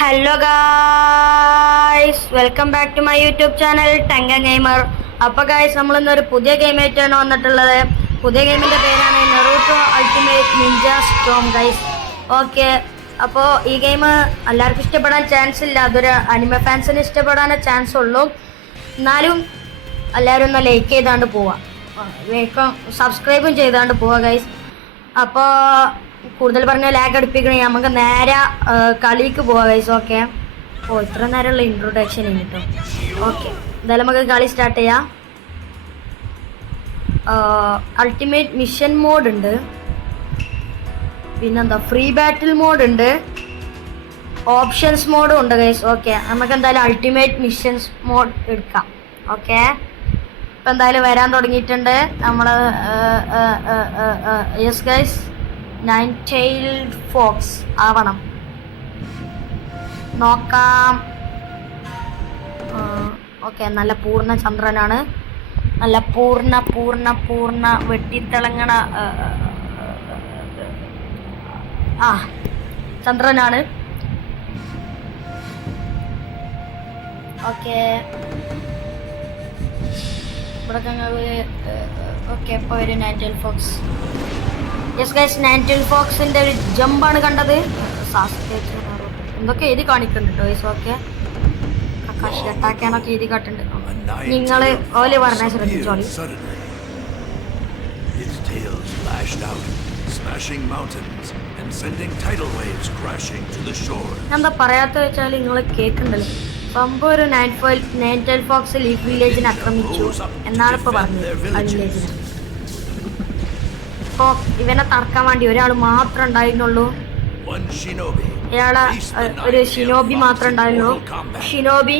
Hello guys, welcome back to my YouTube channel Tanka gamer. അപ്പോൾ guys, നമ്മളിന്നൊരു പുതിയ ഗെയിമായിട്ടാണ് വന്നിട്ടുള്ളത്. പുതിയ ഗെയിമിൻ്റെ പേരാണ് Naruto ultimate ninja storm guys. Okay, അപ്പോൾ ഈ ഗെയിം എല്ലാവർക്കും ഇഷ്ടപ്പെടാൻ ചാൻസ് ഇല്ല. അതൊരു അനിമ ഫാൻസിന് ഇഷ്ടപ്പെടാനേ ചാൻസ് ഉള്ളൂ. എന്നാലും എല്ലാവരും ഒന്ന് ലൈക്ക് ചെയ്താണ്ട് പോവാം, ലൈക്കും സബ്സ്ക്രൈബും ചെയ്താണ്ട് പോവാം ഗൈസ്. അപ്പോൾ കൂടുതൽ പറഞ്ഞാൽ ലാഗ് അടുപ്പിക്കണേ, നമുക്ക് നേരെ കളിക്ക് പോവാം ഗൈസ്. ഓക്കെ, ഇത്ര നേരമുള്ള ഇൻട്രൊഡക്ഷൻ കേട്ടോ. ഓക്കെ, എന്തായാലും നമുക്ക് കളി സ്റ്റാർട്ട് ചെയ്യാം. അൾട്ടിമേറ്റ് മിഷൻ മോഡ് ഉണ്ട്, പിന്നെന്താ ഫ്രീ ബാറ്റിൽ മോഡ് ഉണ്ട്, ഓപ്ഷൻസ് മോഡും ഉണ്ട് ഗൈസ്. ഓക്കെ, നമുക്ക് എന്തായാലും അൾട്ടിമേറ്റ് മിഷൻസ് മോഡ് എടുക്കാം. ഓക്കെ, ഇപ്പം എന്തായാലും വരാൻ തുടങ്ങിയിട്ടുണ്ട് നമ്മൾ. യെസ് ഗൈസ്, 9-tailed fox ആവണം. നോക്കാം. ഓക്കെ, നല്ല പൂർണ്ണ ചന്ദ്രനാണ്, നല്ല പൂർണ്ണ വെട്ടിത്തിളങ്ങണ ചന്ദ്രനാണ്. ഓക്കെ, ഇവിടെ ഓക്കെ, ഇപ്പോൾ ഒരു 9-tailed fox. Yes guys, 9-tailed ഫോക്സിൻ്റെ ഒരു ജമ്പാണ് കണ്ടത്. എന്തൊക്കെ എഴുതി കാണിക്കുന്നുണ്ട് ഗൈസ്. ഓക്കെ, കക്കാശി അട്ടാക്കാനൊക്കെ എഴുതി കാട്ടുന്നുണ്ട്. നിങ്ങൾ ഓല് പറഞ്ഞാൽ ശ്രദ്ധിച്ചോളി. എന്താ പറയാത്ത വെച്ചാൽ നിങ്ങൾ കേൾക്കുന്നുണ്ടല്ലോ. പമ്പ് ഒരു 9-tailed ഫോക്സ് ലീഫ് വില്ലേജിനെ ആക്രമിച്ചു എന്നാണ് ഇപ്പോൾ പറഞ്ഞത്. ആ വില്ലേജിനെ ഇപ്പോൾ ഇവനെ തറക്കാൻ വേണ്ടി ഒരാൾ മാത്രം ഉണ്ടായിരുന്നുള്ളൂ. അയാളെ ഒരു ഷിനോബി മാത്രമേ ഉണ്ടായിരുന്നുള്ളൂ. ഷിനോബി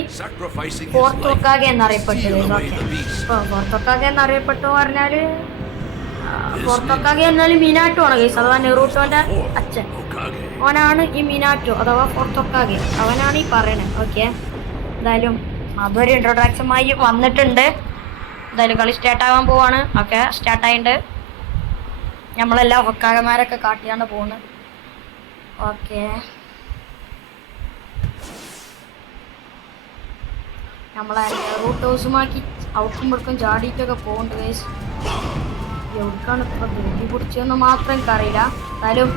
ഫോർത്ത് ഹോക്കാഗെ എന്നറിയപ്പെട്ടത്. ഇപ്പോൾ ഫോർത്ത് ഹോക്കാഗെ എന്നറിയപ്പെട്ടു പറഞ്ഞാൽ ഫോർത്ത് ഹോക്കാഗെ എന്നാലും മിനാറ്റോ ആണ് ഗൈസ്, അഥവാ നെറൂട്ടോൻ്റെ അച്ഛൻ. അവനാണ് ഈ മിനാറ്റോ അഥവാ ഫോർത്ത് ഹോക്കാഗെ, അവനാണ് ഈ പറയണത്. ഓക്കെ, എന്തായാലും അതൊരു ഇൻട്രൊഡക്ഷനുമായി വന്നിട്ടുണ്ട്. എന്തായാലും കളി സ്റ്റാർട്ടാകാൻ പോവാണ്. ഓക്കെ, സ്റ്റാർട്ടായിട്ടുണ്ട്. നമ്മളെല്ലാം ഹൊക്കാഗമാരൊക്കെ കാട്ടിയാണ് പോകുന്നത്. ഓക്കെ, നമ്മളെ റൂട്ട് ഹൗസുമാക്കി ഔട്ടുമ്പോഴേക്കും ചാടിയിട്ടൊക്കെ പോകുന്നുണ്ട് ഗൈസ്. എവിടേക്കാണ് ഇപ്പോൾ ധൃതി പിടിച്ചതെന്ന് മാത്രം എനിക്കറിയില്ല. എന്നാലും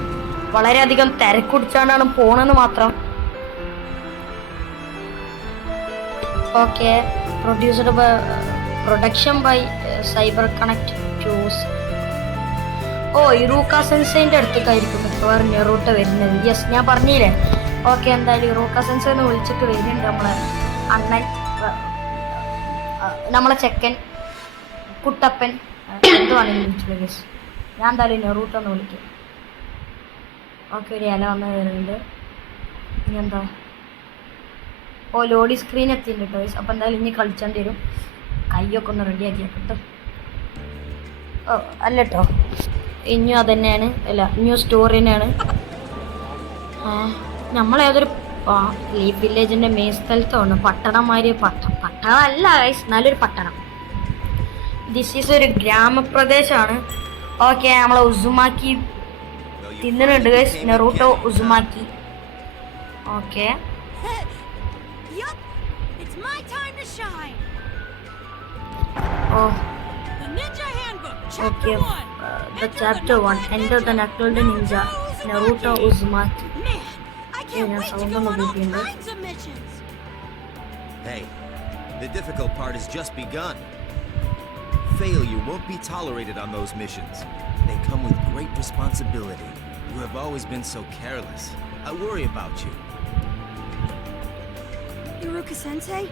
വളരെയധികം തിരക്കുടിച്ചാണ്ടാണ് പോണെന്ന് മാത്രം. Okay, production by cyber connect twos. Iruka സെൻസൈൻ്റെ അടുത്തേക്കായിരിക്കും മിക്കവാറും നെറൂട്ടോ വരുന്നത്. യെസ്, ഞാൻ പറഞ്ഞില്ലേ. ഓക്കെ, എന്തായാലും ഇറൂക്ക സെൻസൈന്ന് വിളിച്ചിട്ട് വരുന്നുണ്ട് നമ്മളെ അണ്ണൻ, നമ്മളെ ചെക്കൻ കുട്ടപ്പൻ, എന്തുവാണെങ്കിലും വിളിച്ചില്ല യെസ്. ഞാൻ എന്തായാലും നെറൂട്ടോ എന്ന് വിളിക്കും. ഓക്കെ, ഒരു ഇല വന്ന് വരുന്നുണ്ട്. ഇനി എന്താ ലോഡി സ്ക്രീൻ എത്തിയിട്ടുണ്ട് കേട്ടോ. അപ്പോൾ എന്തായാലും ഇനി കളിച്ചേണ്ടി വരും. കൈയൊക്കെ ഒന്ന് റെഡിയാക്കിയാൽ കിട്ടും. അല്ല കേട്ടോ, ഇനിയും അത് തന്നെയാണ്. അല്ല, ന്യൂ സ്റ്റോറി തന്നെയാണ്. നമ്മളേതൊരു ലീഫ് വില്ലേജിൻ്റെ മെയിൻ സ്ഥലത്താണ്. പട്ടണമാതിരി പട്ടണമല്ല ഗൈസ്, നല്ലൊരു പട്ടണം. ദിസ് ഈസ് ഒരു ഗ്രാമപ്രദേശമാണ്. ഓക്കെ, നമ്മളെ ഉസുമാക്കി തിന്നുന്നുണ്ട് guys, Naruto Uzumaki. Okay, okay, the chapter 1, Enter the Knuckled Ninja, Naruto Uzumaki. Hey, the difficult part has just begun. Failure won't be tolerated on those missions. They come with great responsibility. You have always been so careless. I worry about you. Iruka-sensei?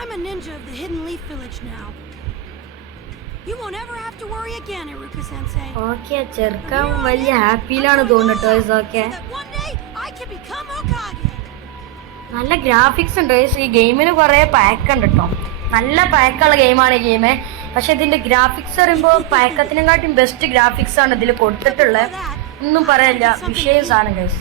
I'm a ninja of the Hidden Leaf Village now. You won't ever have to worry again, Iruka-sensei. Okay, ചെറുക്കൻ വലിയ ഹാപ്പിയിലാണ് തോന്നുട്ടോ. Okay, One day I can become Hokage. നല്ല graphics ഉണ്ട്. ഈ ഗെയിമിന് കുറേ pack ഉണ്ട് കേട്ടോ. നല്ല പാക്കുള്ള ഗെയിമാണ് ഈ ഗെയിം. പക്ഷെ ഇതിൻ്റെ ഗ്രാഫിക്സ് പറയുമ്പോൾ പാക്കത്തിനെക്കാട്ടും ബെസ്റ്റ് ഗ്രാഫിക്സ് ആണ് ഇതിൽ കൊടുത്തിട്ടുള്ളത്. ഒന്നും പറയാനില്ല, വിഷയം സാധനം ഗൈസ്.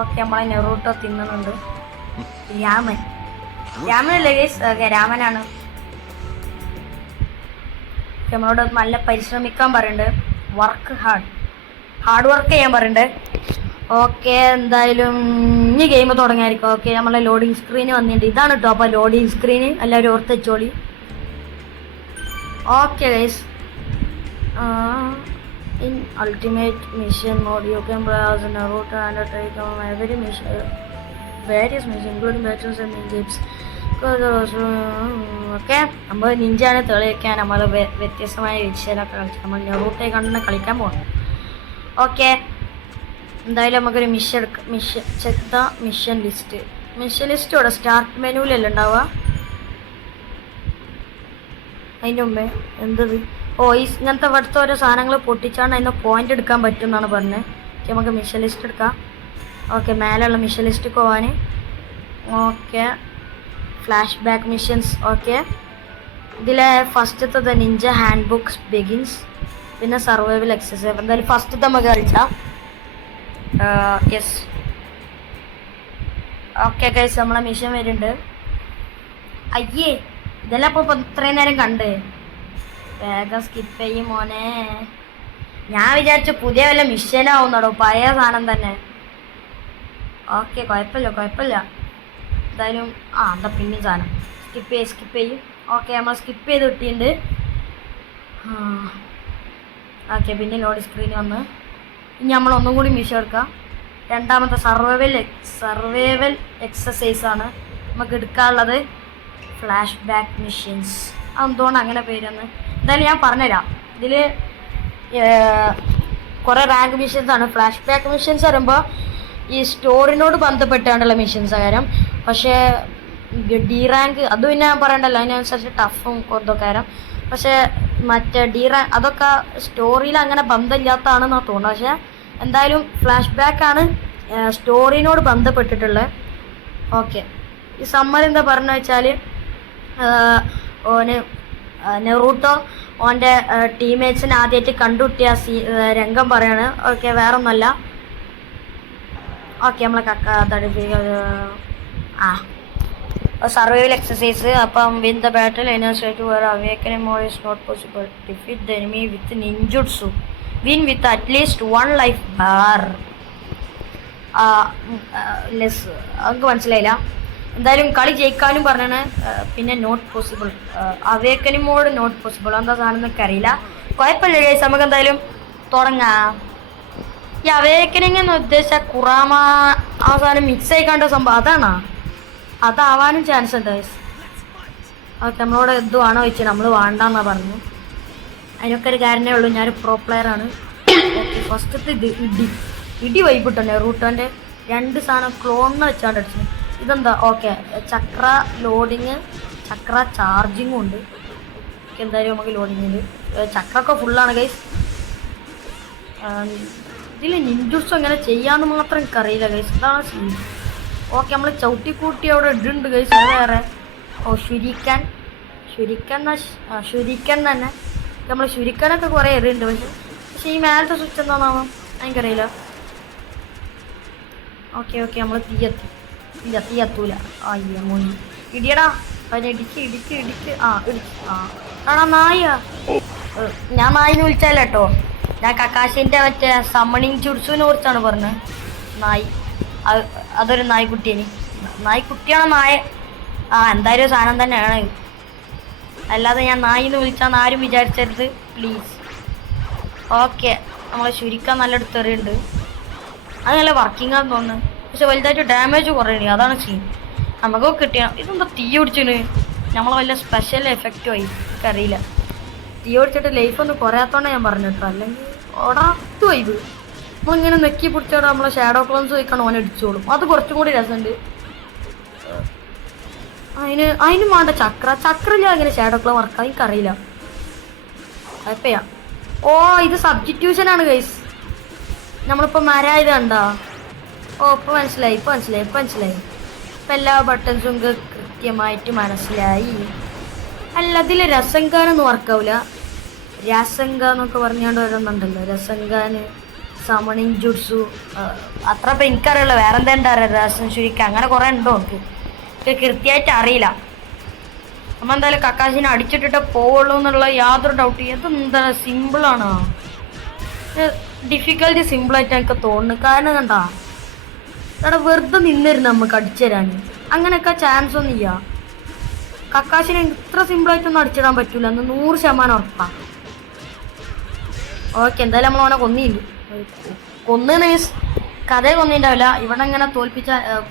ഓക്കെ, നമ്മളെ നെറൂട്ടോ തിന്നുന്നുണ്ട്. രാമനല്ലേ ഗൈസ്? രാമനാണ്. നമ്മളോട് നല്ല പരിശ്രമിക്കാൻ പറയുന്നുണ്ട്. ഹാർഡ് വർക്ക് ചെയ്യാൻ പറയുന്നുണ്ട്. ഓക്കെ, എന്തായാലും ഇനി ഗെയിം തുടങ്ങിയായിരിക്കും. ഓക്കെ, നമ്മളെ ലോഡിങ് സ്ക്രീന് വന്നിട്ടുണ്ട്. ഇതാണ് കേട്ടോ അപ്പോൾ ലോഡിങ് സ്ക്രീന്, എല്ലാവരും ഓർത്ത് വെച്ചോളി. Okay guys, in ultimate mission mode you can browse Naruto and undertake every mission, various missions including battles and games. Okay, നമ്മൾ നിഞ്ചാണ് തെളിയിക്കാൻ നമ്മൾ വ്യത്യസ്തമായ വിഷയമൊക്കെ കളിച്ചു. നമ്മൾ നെറൂട്ടോയെ കണ്ട് കളിക്കാൻ പോകണം. ഓക്കെ, എന്തായാലും നമുക്കൊരു മിഷൻ എടുക്കാം. Check the mission list. ഇവിടെ സ്റ്റാർട്ട് മെനുവിലല്ല ഉണ്ടാവുക, അതിൻ്റെ മുമ്പേ എന്തത് ഇങ്ങനത്തെ ഇവിടുത്തെ ഓരോ സാധനങ്ങൾ പൊട്ടിച്ചാണ് അതിന് പോയിന്റ് എടുക്കാൻ പറ്റും എന്നാണ് പറഞ്ഞത്. ഓക്കെ, നമുക്ക് മിഷൻ ലിസ്റ്റ് എടുക്കാം. ഓക്കെ, മേലെയുള്ള മിഷൻ ലിസ്റ്റ് പോവാൻ. Okay, flash back missions. Okay, ഇതിലെ ഫസ്റ്റത്തെ നിഞ്ച ഹാൻഡ് ബുക്സ് ബിഗിൻസ്, പിന്നെ സർവൈവൽ എക്സസൈസ്. എന്തായാലും ഫസ്റ്റത്തെ നമുക്ക് കളിച്ചാൽ യെസ്. ഓക്കെ ഗൈസ്, നമ്മളെ മിഷൻ വരുന്നുണ്ട്. അയ്യേ, ഇതെല്ലാം ഇപ്പോൾ ഇത്രയും നേരം കണ്ട് വേഗം സ്കിപ്പ് ചെയ്യും മോനെ. ഞാൻ വിചാരിച്ചു പുതിയ വല്ല മിഷനാവുന്നടോ, പഴയ സാധനം തന്നെ. ഓക്കെ, കുഴപ്പമില്ല. എന്തായാലും എന്താ പിന്നെയും സാധനം സ്കിപ്പ് ചെയ്യും. ഓക്കെ, നമ്മൾ സ്കിപ്പ് ചെയ്ത് കിട്ടിയിട്ടുണ്ട്. ഓക്കെ, പിന്നെ ലോഡ് സ്ക്രീൻ വന്ന് ഇനി നമ്മൾ ഒന്നും കൂടി മിഷൻ എടുക്കാം. രണ്ടാമത്തെ സർവൈവൽ എക്സസൈസ് ആണ് നമുക്ക് എടുക്കാനുള്ളത്. ഫ്ലാഷ് ബാക്ക് മിഷൻസ്, അതെന്തുകൊണ്ട് അങ്ങനെ പേരെന്ന് എന്തായാലും ഞാൻ പറഞ്ഞുതരാം. ഇതിൽ കുറേ റാങ്ക് മിഷൻസ് ആണ്. ഫ്ലാഷ് ബാക്ക് മിഷൻസ് പറയുമ്പോൾ ഈ സ്റ്റോറിനോട് ബന്ധപ്പെട്ടാണ്ടുള്ള മിഷൻസ് കാര്യം. പക്ഷേ ഡി റാങ്ക് അത് പിന്നെ ഞാൻ പറയണ്ടല്ലോ, അതിനനുസരിച്ച് ടഫും ഇതൊക്കെ കാര്യം. പക്ഷേ മറ്റേ ഡി റാങ്ക് അതൊക്കെ സ്റ്റോറിയിൽ അങ്ങനെ ബന്ധമില്ലാത്തതാണെന്നാണ് തോന്നുന്നത്. പക്ഷേ എന്തായാലും ഫ്ലാഷ് ബാക്കാണ് സ്റ്റോറിനോട് ബന്ധപ്പെട്ടിട്ടുള്ളത്. ഓക്കെ, ഈ സമ്മർ എന്താ പറഞ്ഞു വെച്ചാൽ നെറൂട്ടോ ഓൻ്റെ ടീംമേറ്റ്സിനെ ആദ്യമായിട്ട് കണ്ടുകിട്ടിയ രംഗം പറയാണ്. ഓക്കെ, വേറെ ഒന്നല്ല. ഓക്കെ, നമ്മളെ സർവൈവൽ എക്സസൈസ്. അപ്പം win the battle in a state where awakening mode is not possible. Defeat the enemy with ninjutsu. Win with at least 1 life bar. ലെസ് നമുക്ക് മനസ്സിലായില്ല. എന്തായാലും കളി ജയിക്കാനും പറഞ്ഞാണ്. പിന്നെ not possible, awakening mode not possible. എന്താ സാധനം എന്നൊക്കെ അറിയില്ല. കുഴപ്പമില്ല ഗൈസ്, നമുക്ക് എന്തായാലും തുടങ്ങാം. ഈ അവേക്കനിങ് എന്ന് ഉദ്ദേശിച്ച കുറാമ ആ സാധനം മിക്സ് ആയിക്കാണ്ട സംഭവം അതാവാനും ചാൻസ് ഉണ്ട് ഗൈസ്. ഓക്കെ, നമ്മളോട് എന്തുവാണോ ചോദിച്ചാൽ നമ്മൾ വേണ്ടെന്നാ പറഞ്ഞു. അതിനൊക്കെ ഒരു കാരണമേ ഉള്ളൂ, ഞാനൊരു പ്രോ പ്ലെയറാണ്. ഓക്കെ, ഫസ്റ്റത്തെ ഇടി വൈകിട്ടുണ്ട്. റൂട്ടോൻ്റെ 2 സാധനം ക്ലോണിന് വെച്ചാണ്ട് അടിച്ചു. ഇതെന്താ? ഓക്കെ, ചക്ര ലോഡിങ്, ചക്ര ചാർജിങ്ങും ഉണ്ട്. എന്തായാലും നമുക്ക് ലോഡിങ് ഉണ്ട്. ചക്രമൊക്കെ ഫുള്ളാണ് ഗൈസ്. ഇതിൽ നിഞ്ചുട്സ് എങ്ങനെ ചെയ്യാമെന്ന് മാത്രം എനിക്കറിയില്ല ഗൈസ്. ഇതാണ് സീൻ. ഓക്കെ, നമ്മൾ ചവിട്ടിക്കൂട്ടി അവിടെ ഇടുന്നുണ്ട് ഗൈസ്. അത് വേറെ ഷുരിക്കൻ തന്നെ. നമ്മൾ ഷുരിക്കനൊക്കെ കുറേ എറിയുണ്ട്. പക്ഷേ ഈ മേലത്തെ സ്വിച്ച് എന്താണെന്നാണോ എനിക്കറിയില്ല. ഓക്കെ, നമ്മൾ തീ എത്തൂല. അയ്യ മോനി ഇടിയടാ, ഇടിക്ക്. ആണോ നായ? ഞാൻ നായിനെ വിളിച്ചാലോ കേട്ടോ. ഞാൻ കക്കാശിൻ്റെ മറ്റേ സമ്മണിങ് ചുട്സുവിനെ കുറിച്ചാണ് പറഞ്ഞത്. നായി, അതൊരു നായ്ക്കുട്ടിയാണ്. നായ്ക്കുട്ടിയാണോ എന്തായാലും സാധനം തന്നെയാണ്. അല്ലാതെ ഞാൻ നായിന്ന് വിളിച്ചാന്ന് ആരും വിചാരിച്ചരുത് പ്ലീസ്. ഓക്കെ, നമ്മളെ ശുരിക്കാൻ നല്ല എടുത്തെറിയുണ്ട്. അത് നല്ല വർക്കിംഗ് ആണെന്ന് തോന്നുന്നു. പക്ഷെ വലുതായിട്ട് ഡാമേജ് കുറയണേ, അതാണ് സീൻ. നമുക്കൊക്കെ കിട്ടിയ ഇതെന്താ തീ പിടിച്ചിന്. നമ്മൾ വല്ല സ്പെഷ്യൽ എഫക്റ്റും ആയി എനിക്കറിയില്ല. തീ പിടിച്ചിട്ട് ലൈഫൊന്നും കുറയാത്തോണ്ടാണ് ഞാൻ പറഞ്ഞു കേട്ടോ. അല്ലെങ്കിൽ ഓടാത്തുമായി ഇത് നമ്മളിങ്ങനെ നെക്കി പിടിച്ചോടെ നമ്മളെ ഷാഡോ ക്ലോൺസ് വയ്ക്കണം, ഓനെ അടിച്ചോളും. അത് കുറച്ചും കൂടി രസമുണ്ട്. അതിന് വേണ്ട ചക്രമില്ല. അങ്ങനെ ഷാഡോ ക്ലോൺ വർക്കാം എനിക്കറിയില്ല. കുഴപ്പമില്ല. ഇത് സബ്സ്റ്റിറ്റ്യൂഷനാണ് ഗൈസ്. നമ്മളിപ്പോൾ മരായത് കണ്ടോ? ഇപ്പോൾ മനസ്സിലായി. ഇപ്പം എല്ലാ ബട്ടൺസും കൃത്യമായിട്ട് മനസ്സിലായി. അല്ല, അതിൽ രസങ്കാനൊന്നും വർക്കാവില്ല. രസങ്ക എന്നൊക്കെ പറഞ്ഞുകൊണ്ട് വരുന്നുണ്ടല്ലോ. രസങ്കാന്, സമണിങ് ജുട്സു, അത്ര ഇപ്പം എനിക്കറിയില്ല. വേറെ എന്താ ഉണ്ടാവുക? രസം ശുരിക്ക അങ്ങനെ കുറേ ഉണ്ടോ? എനിക്ക് കൃത്യമായിട്ട് അറിയില്ല. നമ്മൾ എന്തായാലും കക്കാശിനെ അടിച്ചിട്ടിട്ട് പോവുള്ളൂ എന്നുള്ള യാതൊരു ഡൗട്ട്. ഇതെന്താ സിമ്പിളാണോ? ഡിഫിക്കൽട്ടി സിമ്പിളായിട്ട് എനിക്ക് തോന്നുന്നു. കാരണം കണ്ടാ അവിടെ വെറുതെ നിന്നിരുന്നു നമുക്ക് അടിച്ചു തരാൻ. അങ്ങനെയൊക്കെ ചാൻസ് ഒന്നും ഇല്ല. കക്കാശിനെ ഇത്ര സിമ്പിളായിട്ടൊന്നും അടിച്ചിടാൻ പറ്റൂല എന്ന് 100% ഉറപ്പാണ്. ഓക്കെ, എന്തായാലും നമ്മൾ അവനെ കൊന്നു മീൻസ് കഥയെ കൊന്നിണ്ടാവില്ല. ഇവിടെ ഇങ്ങനെ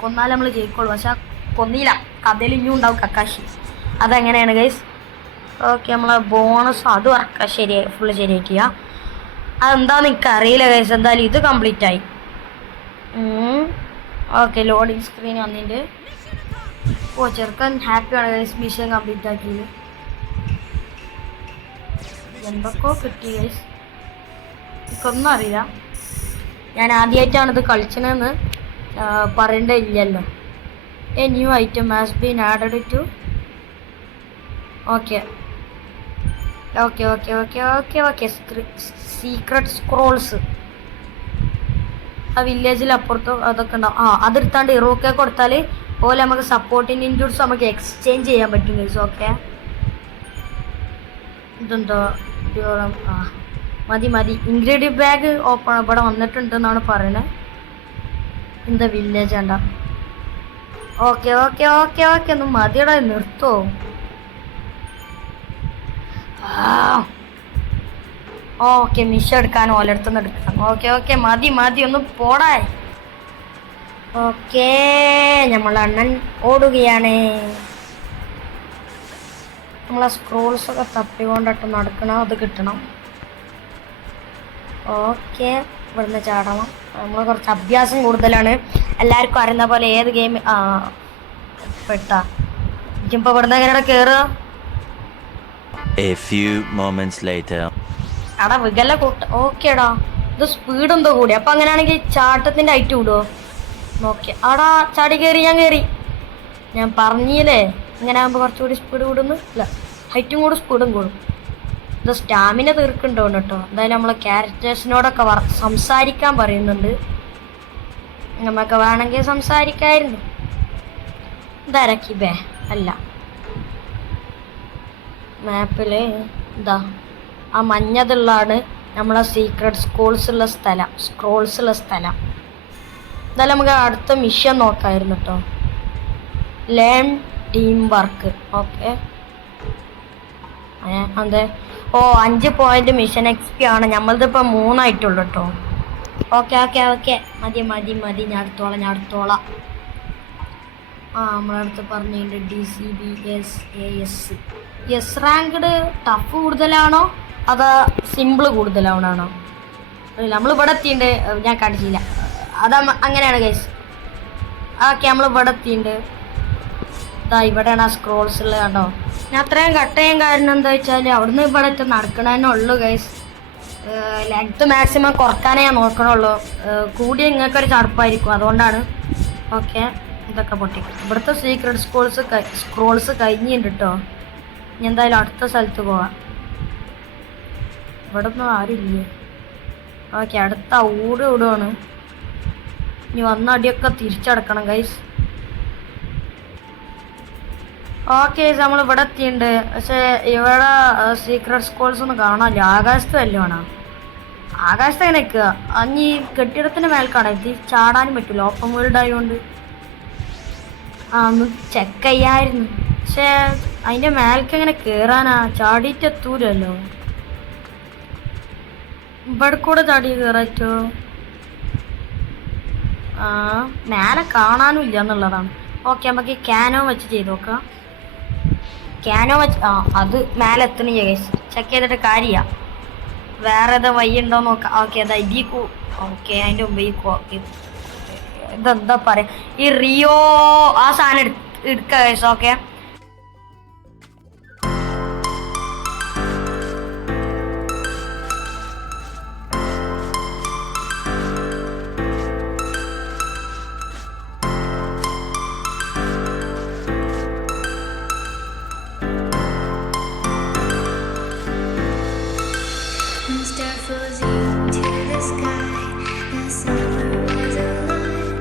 കൊന്നാലേ നമ്മൾ ജയിക്കുള്ളൂ. പക്ഷെ കൊന്നില്ല. കഥയിൽ ഇനിയും ഉണ്ടാവും കക്കാശി. അതെങ്ങനെയാണ് ഗൈസ്? ഓക്കെ, നമ്മളെ ബോണസ് അത് ഫുള്ള് ശരിയാക്കിയ. അതെന്താന്ന് എനിക്ക് അറിയില്ല ഗൈസ്. എന്തായാലും ഇത് കംപ്ലീറ്റ് ആയി. ഓക്കെ, ലോഡിങ് സ്ക്രീൻ വന്നിട്ട് ചെറുക്കൻ ഹാപ്പിയാണ് ഗൈസ്. മിഷൻ കംപ്ലീറ്റ് ആക്കിയത്. എന്തൊക്കെയോ കിട്ടി ഗൈസ്. എനിക്കൊന്നും അറിയില്ല. ഞാൻ ആദ്യമായിട്ടാണ് ഇത് കളിച്ചതെന്ന് പറയേണ്ടതില്ലല്ലോ. A new item has been added to. Okay okay okay okay okay okay secret scrolls. ആ വില്ലേജിൽ അപ്പുറത്തും അതൊക്കെ ഉണ്ടാവും. അതെടുത്താണ്ട് ഇറോക്കെ കൊടുത്താൽ പോലെ നമുക്ക് സപ്പോർട്ടിങ് ഇൻഡ്യൂട്സ് നമുക്ക് എക്സ്ചേഞ്ച് ചെയ്യാൻ പറ്റും ഗൈസ്. ഓക്കെ, ഇതെന്തോ മതി. ഇൻഗ്രീഡിയൻ ബാഗ് ഓപ്പൺ ഇവിടെ വന്നിട്ടുണ്ടെന്നാണ് പറയുന്നത്. എന്താ വില്ലേജ് വേണ്ട. ഓക്കെ ഓക്കെ ഓക്കെ ഓക്കെ ഒന്ന് മതിയുടെ നിർത്തോ. ഓക്കെ, മിഷ എടുക്കാൻ ഓലടുത്തുനിന്ന് എടുക്കാം. ഓക്കെ ഓക്കെ മതി ഒന്ന് പോടാ. ഓക്കെ, നമ്മളെ അണ്ണൻ ഓടുകയാണ്. നമ്മളെ സ്ക്രോൾസൊക്കെ തപ്പിക്കൊണ്ടിട്ട് നടക്കണം. അത് കിട്ടണം. ഓക്കെ, ഇവിടുന്ന് ചാടണം. നമ്മൾ കുറച്ച് അഭ്യാസം കൂടുതലാണ്. എല്ലാവർക്കും അറിയുന്ന പോലെ ഏത് ഗെയിം പെട്ടാ ഇപ്പം ഇവിടുന്ന് എങ്ങനെയാണ് കയറുക? എടാ വികല കൂട്ട. ഓക്കേടാ, ഇത് സ്പീഡ് എന്തോ കൂടി. അപ്പം അങ്ങനെയാണെങ്കിൽ ചാട്ടത്തിൻ്റെ ഹൈറ്റ് കൂടുമോ നോക്കി. ആടാ ചാടി കയറി. ഞാൻ പറഞ്ഞില്ലേ ഇങ്ങനെ ആകുമ്പോൾ കുറച്ചുകൂടി സ്പീഡ് കൂടുന്നു. ഇല്ല, ഹൈറ്റും കൂടും സ്പീഡും കൂടും. ഇത് സ്റ്റാമിന തീർക്കുന്നുണ്ടോ കേട്ടോ. എന്തായാലും നമ്മളെ ക്യാരക്ടേഴ്സിനോടൊക്കെ സംസാരിക്കാൻ പറയുന്നുണ്ട്. നമുക്ക് വേണമെങ്കിൽ സംസാരിക്കായിരുന്നു. ഇതാരക്കിബേ അല്ല മാപ്പിൽ ഇതാ ആ മഞ്ഞതുള്ളതാണ് നമ്മളെ സീക്രട്ട് സ്ക്രോൾസുള്ള സ്ഥലം. എന്തായാലും നമുക്ക് അടുത്ത മിഷൻ നോക്കാമായിരുന്നു കേട്ടോ. Learn team work. ഓക്കെ, അതെ. 5 പോയിന്റ് മിഷൻ XP ആണ്. നമ്മളിതിപ്പോൾ 3 ആയിട്ടുള്ളൂ കേട്ടോ. ഓക്കെ മതി. ഞാൻ അടുത്തോളാം. നമ്മളടുത്ത് പറഞ്ഞിട്ടുണ്ട് DCBS എസ് റാങ്ക്ഡ് ടഫ് കൂടുതലാണോ അതോ സിമ്പിൾ കൂടുതലാണോ? നമ്മൾ ഇവിടെ എത്തിയിട്ടുണ്ട്. ഞാൻ കടിച്ചില്ല. അങ്ങനെയാണ് ഗൈസ്. ഓക്കെ, നമ്മൾ ഇവിടെ എത്തിയിട്ടുണ്ട്. ഇവിടെയാണ് ആ സ്ക്രോൾസ് ഉള്ളത് കേട്ടോ. ഞാൻ അത്രയും കട്ട് ചെയ്യാൻ കാരണം എന്താ വെച്ചാൽ അവിടുന്ന് ഇവിടെ നടക്കണതന്നെ ഉള്ളൂ ഗൈസ്. ലെങ്ത് മാക്സിമം കുറക്കാനേ ഞാൻ നോക്കണുള്ളൂ. കൂടിയ ഇങ്ങൾക്കൊരു ചടുപ്പായിരിക്കും, അതുകൊണ്ടാണ്. ഓക്കെ, ഇതൊക്കെ പൊട്ടിക്കും. ഇവിടുത്തെ സീക്രട്ട് സ്ക്രോൾസ് കഴിഞ്ഞിട്ടുണ്ട് കേട്ടോ. ഇനി എന്തായാലും അടുത്ത സ്ഥലത്ത് പോവാം. ഇവിടെ ഒന്നും ആരുമില്ലേ. ഓക്കെ, അടുത്ത ഓടുകയാണ്. ഇനി വന്ന അടിയൊക്കെ തിരിച്ചടക്കണം ഗൈസ്. ഓക്കെ, നമ്മൾ ഇവിടെ എത്തിയിട്ടുണ്ട്. പക്ഷേ ഇവിടെ സീക്രട്ട് സ്ക്രോൾസ് ഒന്നും കാണാനില്ല. ആകാശത്ത് വല്ലതും വേണം. ആകാശത്ത് എങ്ങനെ നിൽക്കുക? അഞ്ഞി കെട്ടിടത്തിന് മേൽക്കാണ്. ഇത് ചാടാനും പറ്റില്ല, ഓപ്പൺ വേൾഡ് ആയതുകൊണ്ട്. ഒന്ന് ചെക്ക് ചെയ്യായിരുന്നു. പക്ഷേ അതിൻ്റെ മേൽക്ക് എങ്ങനെ കയറാനാ? ചാടിയിട്ട് എത്തൂലല്ലോ. ഇവിടെ കൂടെ ചാടി കയറാറ്റോ? മേലെ കാണാനും ഇല്ല എന്നുള്ളതാണ്. ഓക്കെ, നമുക്ക് ക്യാനോ വെച്ച് ചെയ്ത് നോക്കാം. ക്യാനോ വെച്ച് അത് മേലെ എത്തണില്ല ഗൈസ്. ചെക്ക് ചെയ്തിട്ട് കാര്യമാണ്. വേറെ ഏതാ വഴി ഉണ്ടോ നോക്കാം. ഓക്കെ, അതാ ഓക്കെ, അതിൻ്റെ മുമ്പ് ഇതെന്താ പറയാ, ഈ റിയോ ആ സാധനം എടുക്കുക guys. Okay,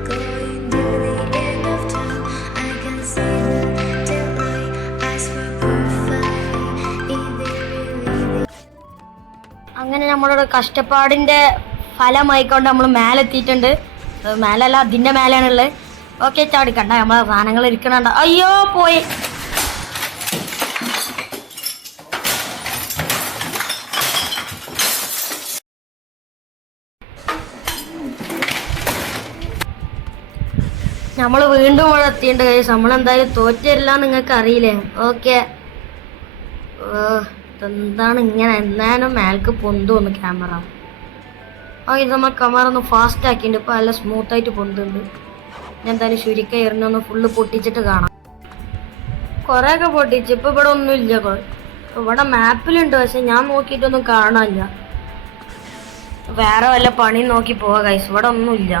Going to the end of time, I can see the അങ്ങനെ നമ്മളുടെ കഷ്ടപ്പാടിൻ്റെ ഫലമായിക്കൊണ്ട് നമ്മൾ മേലെ എത്തിയിട്ടുണ്ട്. മേലല്ല, അതിൻ്റെ മേലെയാണുള്ളത്. ഓക്കെ, ചാടിക്കണ്ട, നമ്മളെ സാധനങ്ങൾ ഇരിക്കണണ്ട. അയ്യോ പോയി. നമ്മൾ വീണ്ടും ഇവിടെ എത്തിയിട്ടുണ്ട് ഗൈസ്. നമ്മളെന്തായാലും തോറ്റില്ല, നിങ്ങൾക്ക് അറിയില്ലേ? ഓക്കെ, എന്താണ് ഇങ്ങനെ എന്നാലും മേൽക്ക് പൊന്തുന്നു ക്യാമറ. ഓക്കെ, നമ്മൾ ക്യാമറ ഒന്ന് ഫാസ്റ്റ് ആക്കിയിട്ടുണ്ട്. ഇപ്പോൾ നല്ല സ്മൂത്തായിട്ട് പൊന്തുണ്ട്. ഞാൻ എന്തായാലും ശുരിക്ക എറിഞ്ഞൊന്ന് ഫുള്ള് പൊട്ടിച്ചിട്ട് കാണാം. കുറേയൊക്കെ പൊട്ടിച്ച്. ഇപ്പോൾ ഇവിടെ ഒന്നുമില്ല. ഇവിടെ മാപ്പിലുണ്ട്, പക്ഷെ ഞാൻ നോക്കിയിട്ടൊന്നും കാണാനില്ല. വേറെ വല്ല പണി നോക്കി പോവാ ഗൈസ്. ഇവിടെ ഒന്നുമില്ല.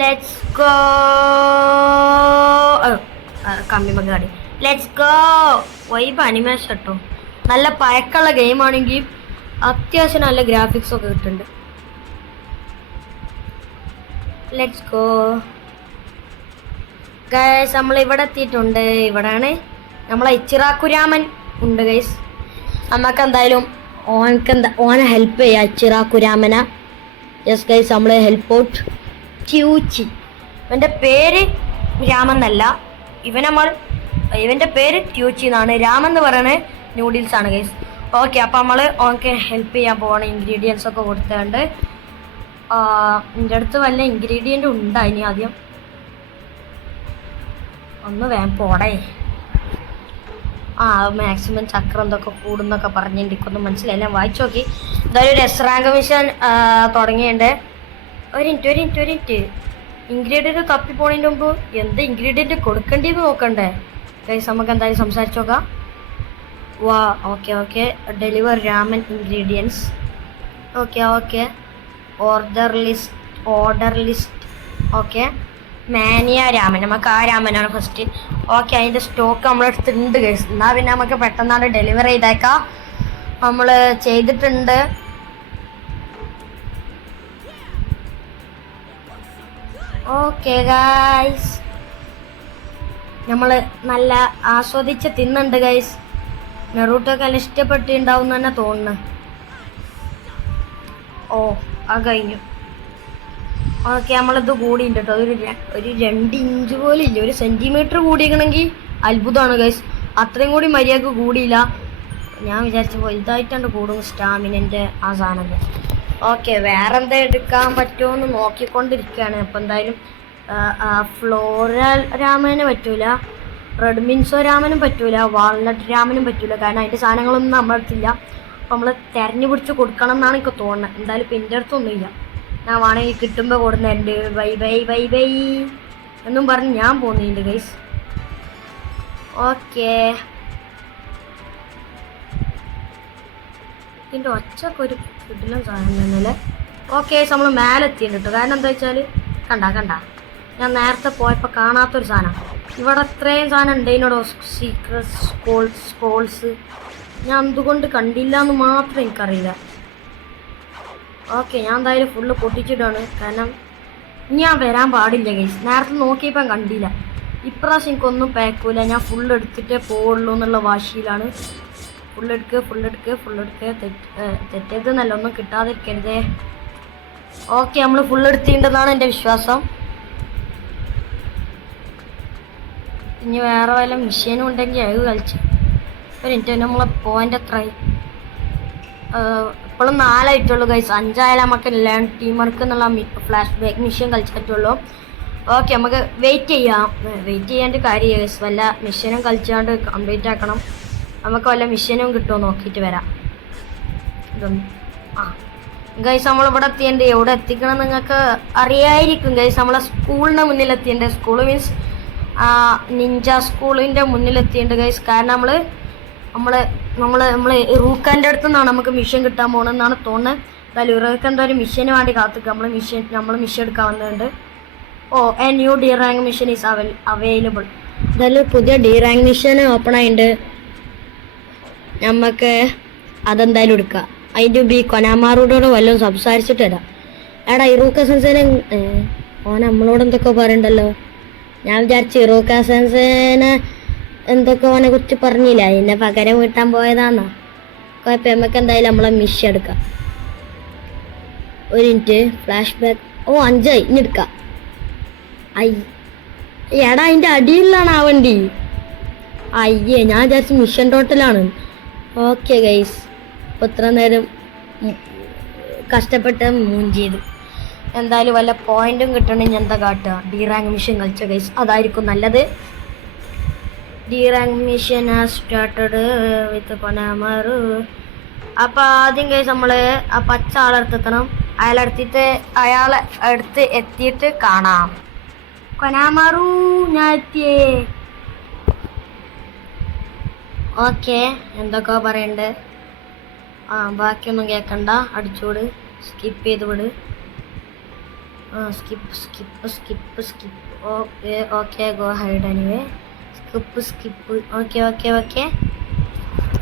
Let's go. കമ്മിമങ്ങാടി. Let's go. വൈബ് അനിമേഷൻ കേട്ടോ. നല്ല പഴക്കമുള്ള ഗെയിമാണെങ്കിൽ അത്യാവശ്യം നല്ല ഗ്രാഫിക്സ് ഒക്കെ കിട്ടുന്നുണ്ട്. Let's go guys. നമ്മൾ ഇവിടെ എത്തിയിട്ടുണ്ട്. ഇവിടെയാണ് നമ്മളെ ഇച്ചിറാക്കുരാമൻ ഉണ്ട് ഗൈസ്. നമുക്ക് എന്തായാലും ഓനെ ഹെൽപ്പ് ചെയ്യാം, ഇച്ചിറാക്കുരാമനെ. യെസ് ഗൈസ്, നമ്മൾ ഹെൽപ്പ് ഔട്ട് ട്യൂച്ചി. ഇവൻ്റെ പേര് രാമൻ എന്നല്ല, ഇവൻ്റെ പേര് ട്യൂച്ചി എന്നാണ്. രാമൻ എന്ന് പറയുന്നത് നൂഡിൽസ് ആണ് ഗൈസ്. ഓക്കെ, അപ്പോൾ നമ്മൾ ഓക്കെ ഹെൽപ്പ് ചെയ്യാൻ പോകണം. ഇൻഗ്രീഡിയൻസ് ഒക്കെ കൊടുത്തുകൊണ്ട് എൻ്റെ അടുത്ത് വല്ല ഇൻഗ്രീഡിയൻ്റ് ഉണ്ടാ? ഇനി ആദ്യം ഒന്ന് വേഗം പോടേ. മാക്സിമം ചക്രം എന്തൊക്കെ കൂടുന്നൊക്കെ പറഞ്ഞ് എനിക്കൊന്നും മനസ്സിലായി. ഞാൻ വായിച്ചു നോക്കി. എന്തായാലും ഒരു എസ് റാങ്ക് മിഷൻ തുടങ്ങിയിട്ടുണ്ട്. ഒരു മിനിറ്റ് ഇൻഗ്രീഡിയൻറ്റ് തപ്പിപ്പോണതിൻ്റെ മുമ്പ് എന്ത് ഇൻഗ്രീഡിയൻറ്റ് കൊടുക്കേണ്ടതെന്ന് നോക്കണ്ടേ ഗൈസ്? നമുക്ക് എന്തായാലും സംസാരിച്ചു നോക്കാം. വാ, okay deliver ramen ingredients. Okay order list. Okay, mania ramen. നമുക്ക് ആ രാമനാണ് ഫസ്റ്റ്. ഓക്കെ, അതിൻ്റെ സ്റ്റോക്ക് നമ്മളെടുത്തിട്ടുണ്ട് ഗൈസ്. എന്നാൽ പിന്നെ നമുക്ക് പെട്ടെന്നാണ് ഡെലിവർ ചെയ്തേക്കാം. നമ്മൾ ചെയ്തിട്ടുണ്ട്. ഓക്കെ ഗൈസ്, നമ്മൾ നല്ല ആസ്വദിച്ച് തിന്നുണ്ട് ഗൈസ്. നെറൂട്ടൊക്കെ നല്ല ഇഷ്ടപ്പെട്ടിട്ടുണ്ടാവും തന്നെ തോന്നുന്നു. കഴിഞ്ഞു. ഓക്കെ, നമ്മളിത് കൂടിയുണ്ട് കേട്ടോ. ഒരു 2 ഇഞ്ച് പോലും ഇല്ല. 1 സെൻറ്റിമീറ്റർ കൂടിയിരിക്കണമെങ്കിൽ അത്ഭുതമാണ് ഗൈസ്. അത്രയും കൂടി മര്യാദക്ക് കൂടിയില്ല. ഞാൻ വിചാരിച്ചു വലുതായിട്ടാണ്ട് കൂടും സ്റ്റാമിനൻ്റെ ആ സാധനം. ഓക്കെ, വേറെ എന്താ എടുക്കാൻ പറ്റുമോ എന്ന് നോക്കിക്കൊണ്ടിരിക്കുകയാണ്. അപ്പോൾ എന്തായാലും ഫ്ലോറൽ രാമന് പറ്റൂല, റെഡ് മിൻസോ രാമനും പറ്റൂല, വാൾനട്ട് രാമനും പറ്റൂല. കാരണം അതിൻ്റെ സാധനങ്ങളൊന്നും നമ്മുടെ അടുത്തില്ല. അപ്പോൾ നമ്മൾ തിരഞ്ഞു പിടിച്ച് കൊടുക്കണം എന്നാണ് എനിക്ക് തോന്നുന്നത്. എന്തായാലും ഇപ്പം എൻ്റെ അടുത്തൊന്നുമില്ല. ഞാൻ വേണമെങ്കിൽ കിട്ടുമ്പോൾ കൊടുക്കുന്നുണ്ട്. ബൈ എന്നും പറഞ്ഞ് ഞാൻ പോകുന്നുണ്ട് ഗൈസ്. ഓക്കെ, ഇതിൻ്റെ ഒച്ചൊക്കെ ഒരു കിട്ടുന്ന സാധനം തന്നെയല്ലേ. ഓക്കെ, നമ്മൾ മേലെ എത്തിയിട്ടുണ്ട് കേട്ടോ. കാരണം എന്താ വെച്ചാൽ കണ്ട ഞാൻ നേരത്തെ പോയപ്പോൾ കാണാത്തൊരു സാധനം. ഇവിടെ അത്രയും സാധനം ഉണ്ട്. ഇതിനോടോ സീക്രട്ട് സ്കോൾസ് ഞാൻ എന്തുകൊണ്ട് കണ്ടില്ല എന്ന് മാത്രം എനിക്കറിയില്ല. ഓക്കെ, ഞാൻ എന്തായാലും ഫുള്ള് പൊട്ടിച്ചിട്ടാണ്. കാരണം ഞാൻ വരാൻ പാടില്ല ഗൈസ്. നേരത്തെ നോക്കിയപ്പോൾ കണ്ടില്ല. ഇപ്രാവശ്യം എനിക്കൊന്നും പാക്കൂല. ഞാൻ ഫുള്ള് എടുത്തിട്ടേ പോവുള്ളൂ എന്നുള്ള വാശിയിലാണ്. ഫുള്ളെടുക്കുക. തെറ്റത് നല്ല ഒന്നും കിട്ടാതിരിക്കരുതേ. ഓക്കെ, നമ്മൾ ഫുള്ളെടുത്തിട്ടുണ്ടെന്നാണ് എൻ്റെ വിശ്വാസം. ഇനി വേറെ വല്ല മിഷീനും ഉണ്ടെങ്കിൽ അത് കളിച്ച് ഒരു മിനിറ്റ്. നമ്മളെ പോയിൻ്റ് എത്രയായി? ഇപ്പോഴും 4 ആയിട്ടുള്ളൂ ഗൈസ്. 5 ആയാലും നമുക്ക് ലേൺ ടീം വർക്ക് എന്നുള്ള ഫ്ലാഷ് ബാക്ക് മിഷൻ കളിച്ച് പറ്റുള്ളൂ. ഓക്കെ, നമുക്ക് വെയിറ്റ് ചെയ്യാണ്ട് കാര്യം ഗൈസ്. വല്ല മിഷനും കളിച്ചാണ്ട് കംപ്ലീറ്റ് ആക്കണം. നമുക്ക് വല്ല മിഷനും കിട്ടുമോ നോക്കിയിട്ട് വരാം. ഗൈസ്, നമ്മളിവിടെ എത്തിയണ്ട്. എവിടെ എത്തിക്കണം നിങ്ങൾക്ക് അറിയായിരിക്കും ഗൈസ്. നമ്മളെ സ്കൂളിൻ്റെ മുന്നിലെത്തിയുണ്ട്. സ്കൂൾ മീൻസ് നിഞ്ച സ്കൂളിൻ്റെ മുന്നിലെത്തിയുണ്ട് ഗൈസ്. കാരണം നമ്മൾ റൂക്കാൻ്റെ അടുത്ത് നിന്നാണ് നമുക്ക് മിഷൻ കിട്ടാൻ പോകണമെന്നാണ് തോന്നുന്നത്. എന്തായാലും ഇവർക്ക് എന്തോ ഒരു മിഷന് വേണ്ടി കാത്തിക്കുക. നമ്മൾ മിഷൻ എടുക്കാൻ വന്നിട്ടുണ്ട്. A new D rank mission is available. എന്തായാലും പുതിയ ഡി റാങ്ക് മിഷൻ ഓപ്പൺ ആയിട്ടുണ്ട്. നമുക്ക് അതെന്തായാലും എടുക്കാം. അതിൻ്റെ ഈ കൊനാമാറോടോട് വല്ലതും സംസാരിച്ചിട്ട് വരാം. എടാ, ഇറൂക്ക സെൻസേനെ ഓൻ നമ്മളോട് എന്തൊക്കെ പറയണ്ടല്ലോ. ഞാൻ വിചാരിച്ചു ഇറൂക്ക സെൻസേനെ എന്തൊക്കെ ഓനെ കുറിച്ച് പറഞ്ഞില്ല. എന്നെ പകരം വീട്ടാൻ പോയതാന്നാ. കുഴപ്പം നമുക്ക് എന്തായാലും നമ്മളെ മിഷ് എടുക്കാം. ഒരു മിനിറ്റ്, ഫ്ലാഷ് ബാക്ക്. ഓ 5 ഇനി എടുക്കാം. എടാ അതിൻ്റെ അടിയിലാണ് ആ വണ്ടി. അയ്യേ, ഞാൻ വിചാരിച്ചു മിഷൻ ടോട്ടലാണ്. ഓക്കെ ഗൈസ്, അപ്പോൾ ഇത്ര നേരം കഷ്ടപ്പെട്ട് ചെയ്തു. എന്തായാലും വല്ല പോയിന്റും കിട്ടണമെങ്കിൽ എന്താ കാട്ടുക, ഡി റാങ്ക് മിഷൻ കളിച്ച ഗൈസ്, അതായിരിക്കും നല്ലത്. D rank mission started with Konohamaru. അപ്പോൾ ആദ്യം ഗൈസ് നമ്മൾ ആ പച്ച ആളെടുത്തെത്തണം. അയാളെ അടുത്ത് എത്തിയിട്ട് കാണാം. കൊനാമാറു, ഞാൻ എത്തിയേ. ഓക്കെ, എന്തൊക്കെയാ പറയണ്ടേ? ബാക്കിയൊന്നും കേൾക്കണ്ട, അടിച്ചോട്, സ്കിപ്പ് ചെയ്ത് വിട്. Skip. Okay go hide anyway. Skip. Okay.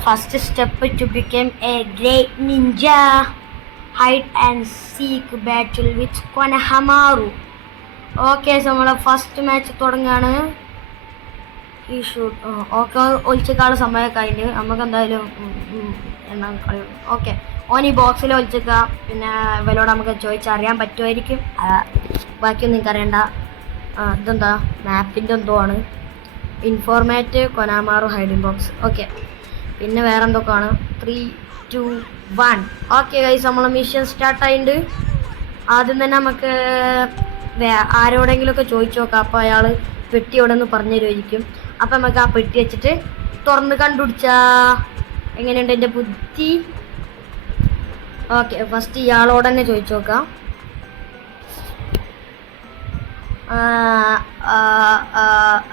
First step to become a great ninja. Hide and seek battle with Konohamaru. Okay, നമ്മളെ ഫസ്റ്റ് മാച്ച് തുടങ്ങുകയാണ്. ഈ ഷൂട്ട് ഓക്കെ, ഒളിച്ചേക്കാൾ സമയമൊക്കെ അതിന് നമുക്ക് എന്തായാലും എന്നാ കളി. ഓക്കെ, ഓൻ ഈ ബോക്സിൽ ഒളിച്ചേക്കുക. പിന്നെ ഇവരോട് നമുക്ക് ചോദിച്ചറിയാൻ പറ്റുമായിരിക്കും. ബാക്കിയൊന്നും എനിക്കറിയണ്ട. ഇതെന്താ മാപ്പിൻ്റെ എന്തോ ആണ്. ഇൻഫോർമേറ്റ് കൊനാമാറു ഹൈഡിങ് ബോക്സ്. ഓക്കെ, പിന്നെ വേറെ എന്തൊക്കെയാണ്. 3, 2, 1. ഓക്കെ ഗൈസ്, നമ്മളെ മിഷൻ സ്റ്റാർട്ടായിട്ടുണ്ട്. ആദ്യം തന്നെ നമുക്ക് ആരോടെങ്കിലുമൊക്കെ ചോദിച്ചു നോക്കാം. അപ്പോൾ അയാൾ പെട്ടി എവിടെ നിന്ന് പറഞ്ഞു തരുമായിരിക്കും. അപ്പം നമുക്ക് ആ പെട്ടി വെച്ചിട്ട് തുറന്ന് കണ്ടുപിടിച്ചാ എങ്ങനെയുണ്ട് എൻ്റെ ബുദ്ധി. ഓക്കെ, ഫസ്റ്റ് ഇയാളോട് തന്നെ ചോദിച്ചു നോക്കാം.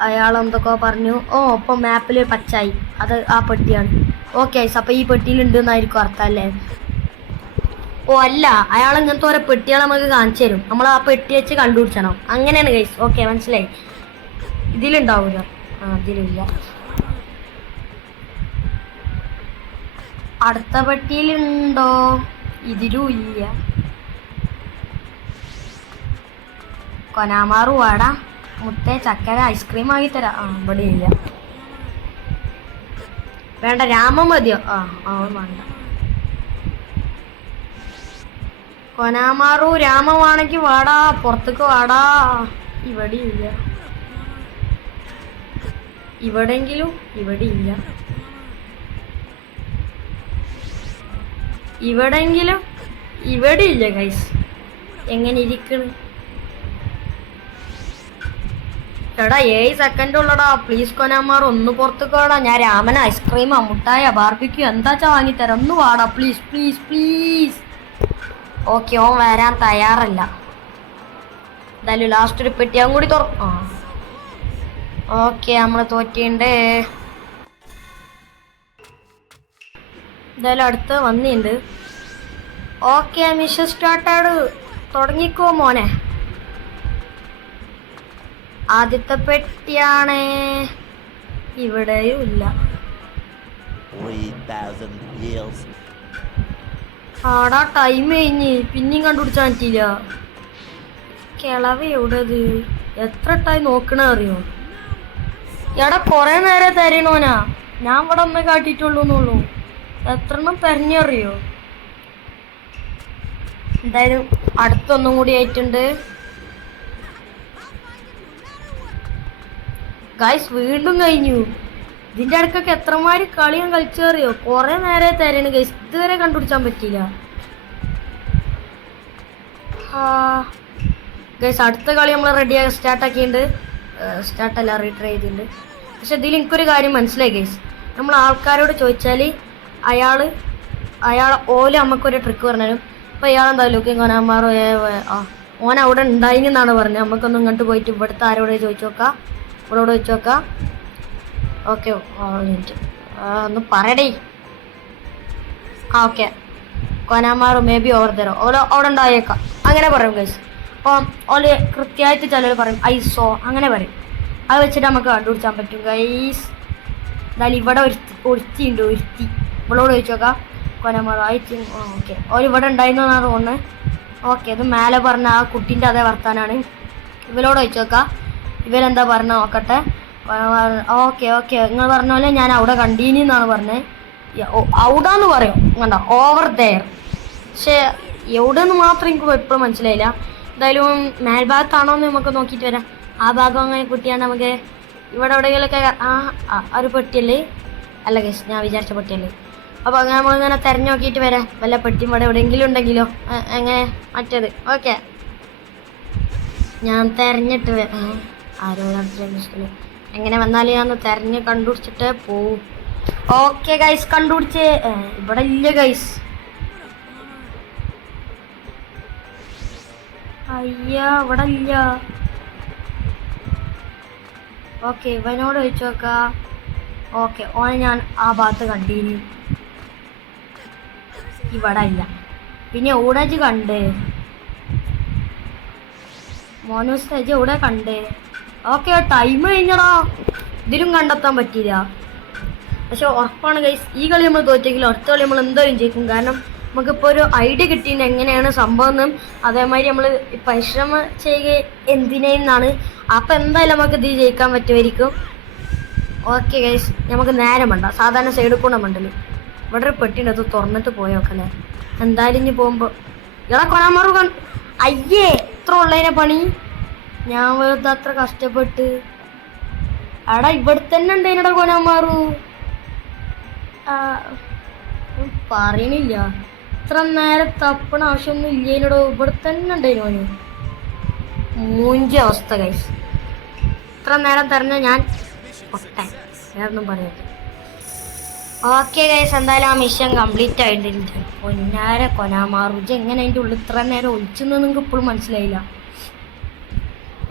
അയാളെന്തൊക്കെ പറഞ്ഞു. ഇപ്പം മാപ്പിൽ പച്ചായി, അത് ആ പെട്ടിയാണ്. ഓക്കെ ഗൈസ്, അപ്പോൾ ഈ പെട്ടിയിലുണ്ട് എന്നായിരിക്കും അർത്ഥം അല്ലേ? അല്ല, അയാൾ ഇങ്ങനത്തെ ഓരോ പെട്ടികൾ നമുക്ക് കാണിച്ചു തരും. നമ്മൾ ആ പെട്ടി വെച്ച് കണ്ടുപിടിച്ചണം. അങ്ങനെയാണ് ഗൈസ്. ഓക്കെ, മനസ്സിലായി. ഇതിലുണ്ടാവില്ല. ഇതിലില്ല. അടുത്ത പെട്ടിയിലുണ്ടോ? ഇതിലും ഇല്ല. കൊനാമാറു വാടാ, മുത്തേ ചക്കര ഐസ്ക്രീം ആക്കി തരാം. ഇവിടെ ഇല്ല. വേണ്ട, രാമ മതിയോ? വേണ്ട. കൊനാമാറു രാമമാണെങ്കിൽ വാടാ, പുറത്തേക്ക് വാടാ. ഇവിടെ ഇല്ല. ഇവിടെങ്കിലും ഇവിടെ ഇല്ല. ഇവിടെങ്കിലും ഇവിടെ ഇല്ല ഗൈസ്. എങ്ങനെ ഇരിക്കണ്? എടാ 7 സെക്കൻഡ് ഉള്ളടാ. പ്ലീസ് കൊനാമാറു ഒന്ന് പുറത്തേക്ക് വാടാ. ഞാൻ രാമന ഐസ്ക്രീമാ, മുട്ടായ, ബാർബിക്യൂ എന്താച്ചാ വാങ്ങിത്തരാം. ഒന്ന് വാടാ പ്ലീസ്. ഓക്കെ, ഓൻ വരാൻ തയ്യാറല്ല. എന്തായാലും ലാസ്റ്റ് ഒരു പെട്ടിയാൻ കൂടി തുറക്കും. ഓക്കെ, നമ്മൾ തോറ്റിണ്ട്. എന്തായാലും അടുത്ത് വന്നിട്ടുണ്ട്. ഓക്കെ, മിഷൻ സ്റ്റാർട്ടാണ്. തുടങ്ങിക്കോ മോനെ. ആദ്യത്തെ പെട്ടിയാണ്. ഇവിടെയും ഇല്ല. ആടാ, ടൈം കഴിഞ്ഞ്. പിന്നെയും കണ്ടുപിടിച്ചാൻ പറ്റിയില്ല. കിളവ് എവിടെയത്? എത്ര ടൈം നോക്കണ അറിയോ? എടാ, കുറെ നേരം തരണോനാ. ഞാൻ ഇവിടെ ഒന്നേ കാട്ടിട്ടുള്ളൂന്നുള്ളൂ. എത്രണ്ണം പെരഞ്ഞറിയോ? എന്തായാലും അടുത്തൊന്നും കൂടി ആയിട്ടുണ്ട്. ഗൈസ്, വീണ്ടും കഴിഞ്ഞു. ഇതിൻ്റെ ഇടയ്ക്കൊക്കെ എത്രമാതിരി കളിയും കളിച്ചറിയോ? കുറെ നേരം തരാണ് ഗൈസ്. ഇതുവരെ കണ്ടുപിടിച്ചാൻ പറ്റിയില്ല. ഗൈസ്, അടുത്ത കളി നമ്മൾ റെഡിയാക്കി സ്റ്റാർട്ടാക്കിയിട്ടുണ്ട്. സ്റ്റാർട്ടല്ല, റീട്രൈ ചെയ്തിട്ടുണ്ട്. പക്ഷെ ഇതിൽ എനിക്കൊരു കാര്യം മനസ്സിലായി ഗൈസ്. നമ്മൾ ആൾക്കാരോട് ചോദിച്ചാൽ അയാൾ ഓല് നമുക്കൊരു ട്രിക്ക് പറഞ്ഞുതരും. അപ്പോൾ ഇയാളെന്തായാലും ഒക്കെ കൊനാമാറോ ഓൻ അവിടെ ഉണ്ടായിന്നാണ് പറഞ്ഞത്. നമുക്കൊന്നും ഇങ്ങോട്ട് പോയിട്ട് ഇവിടുത്തെ ആരോടെ ചോദിച്ചു നോക്കാം. ഇവളോട് ചോദിച്ചു നോക്കാം. ഓക്കെ, മിനിറ്റ് ഒന്ന് പറയടേ. ഓക്കെ, കൊനാമാറു മേ ബി ഓവർ തരോ, അവിടെ ഉണ്ടായേക്കാം. അങ്ങനെ പറയും ഗൈസ്. അപ്പം ഓല് കൃത്യമായിട്ട് ചിലർ പറയും ഐസോ, അങ്ങനെ പറയും. അത് വെച്ചിട്ട് നമുക്ക് കണ്ടുപിടിച്ചാൻ പറ്റും ഗൈസ്. എന്തായാലും ഇവിടെ ഒരുത്തിയുണ്ട്. ഇവളോട് ചോദിച്ചു നോക്കാം. കൊനാമാറു ഓക്കെ, ഓല് ഇവിടെ ഉണ്ടായിരുന്നാണ് തോന്നുന്നത്. ഓക്കെ, അത് മേലെ പറഞ്ഞ ആ കുട്ടീൻ്റെ അതേ വർത്താനാണ്. ഇവരോട് ചോദിച്ചു നോക്കാം. ഇവരെന്താ പറഞ്ഞ നോക്കട്ടെ. ഓക്കെ നിങ്ങൾ പറഞ്ഞ പോലെ ഞാൻ അവിടെ കണ്ടീനി എന്നാണ് പറഞ്ഞത്. ഔടാന്ന് പറയും കണ്ട ഓവർ ദയർ. പക്ഷെ എവിടെന്ന് മാത്രം എനിക്ക് എപ്പോഴും മനസ്സിലായില്ല. എന്തായാലും മേൽഭാഗത്താണോ എന്ന് നമുക്ക് നോക്കിയിട്ട് വരാം. ആ ഭാഗം അങ്ങനെ കുട്ടിയാണ് നമുക്ക് ഇവിടെ എവിടെയെങ്കിലൊക്കെ ഒരു പെട്ടിയല്ലേ അല്ല ഗൈസ്, ഞാൻ വിചാരിച്ച പെട്ടിയല്ലേ. അപ്പോൾ അങ്ങനെ നമ്മളിങ്ങനെ തിരഞ്ഞു നോക്കിയിട്ട് വരാം. വല്ല പെട്ടിയും ഇവിടെ എവിടെയെങ്കിലും ഉണ്ടെങ്കിലോ എങ്ങനെ മറ്റേത്. ഓക്കെ, ഞാൻ തിരഞ്ഞിട്ട് ആരോ എങ്ങനെ വന്നാലും ഞാൻ തിരഞ്ഞ് കണ്ടുപിടിച്ചിട്ട് പോവും. ഓക്കെ ഗൈസ്, കണ്ടുപിടിച്ചേ. ഇവിടെ ഇല്ല ഗൈസ്. അയ്യാ, ഇവിടെ ഇല്ല. ഓക്കെ, ഇവനോട് ചോദിച്ചു നോക്കാം. ഓക്കെ, ഓനെ ഞാൻ ആ ഭാഗത്ത് കണ്ടീനി. ഇവിടെ ഇല്ല. പിന്നെ എവിടെ കണ്ട് മോനൂസ് തേജ് എവിടെ കണ്ട്? ഓക്കെ, ടൈം കഴിഞ്ഞടാ. ഇതിലും കണ്ടെത്താൻ പറ്റിയില്ല. പക്ഷെ ഉറപ്പാണ് ഗൈസ്, ഈ കളി നമ്മൾ തോറ്റെങ്കിലും അടുത്ത കളി നമ്മൾ എന്തായാലും ജയിക്കും. കാരണം നമുക്കിപ്പോൾ ഒരു ഐഡിയ കിട്ടിയിട്ട് എങ്ങനെയാണ് സംഭവം എന്നും അതേമാതിരി നമ്മൾ പരിശ്രമം ചെയ്യുക എന്തിനാണ്. അപ്പം എന്തായാലും നമുക്ക് ഇത് ജയിക്കാൻ പറ്റുമായിരിക്കും. ഓക്കെ ഗൈസ്, നമുക്ക് നേരം വേണ്ട, സാധാരണ സൈഡിൽ കൂടെ മണ്ടല്ലോ. ഇവിടെ ഒരു പെട്ടിയുണ്ട്, അത് തുറന്നിട്ട് പോയോക്കല്ലേ. എന്തായാലും ഇനി പോകുമ്പോൾ ഇവിടെ കൊണാമാറു അയ്യേ, എത്ര ഉള്ളതിനെ പണി. ഞാൻ വെറുതെ അത്ര കഷ്ടപ്പെട്ട്. എടാ ഇവിടെ തന്നെ ഉണ്ട് എന്നടാ കൊനാമാറു. പറയണില്ല, ഇത്ര നേരം തപ്പണ ആവശ്യമൊന്നും ഇല്ല എന്നോട്. ഇവിടെ തന്നെ ഉണ്ടായിരുന്നു മൂഞ്ച അവസ്ഥ ഗൈസ്. ഇത്ര നേരം തെരഞ്ഞ ഞാൻ പൊട്ടൻ, വേറൊന്നും പറയാം. ഓക്കെ ഗൈസ്, എന്തായാലും ആ മിഷൻ കംപ്ലീറ്റ് ആയിട്ടുണ്ട്. പൊന്നാര കൊനാമാറുജ എങ്ങനെ അതിൻ്റെ ഉള്ളിൽ ഇത്ര നേരം ഒളിച്ചെന്ന് നിങ്ങൾക്ക് ഇപ്പോഴും മനസ്സിലായില്ല.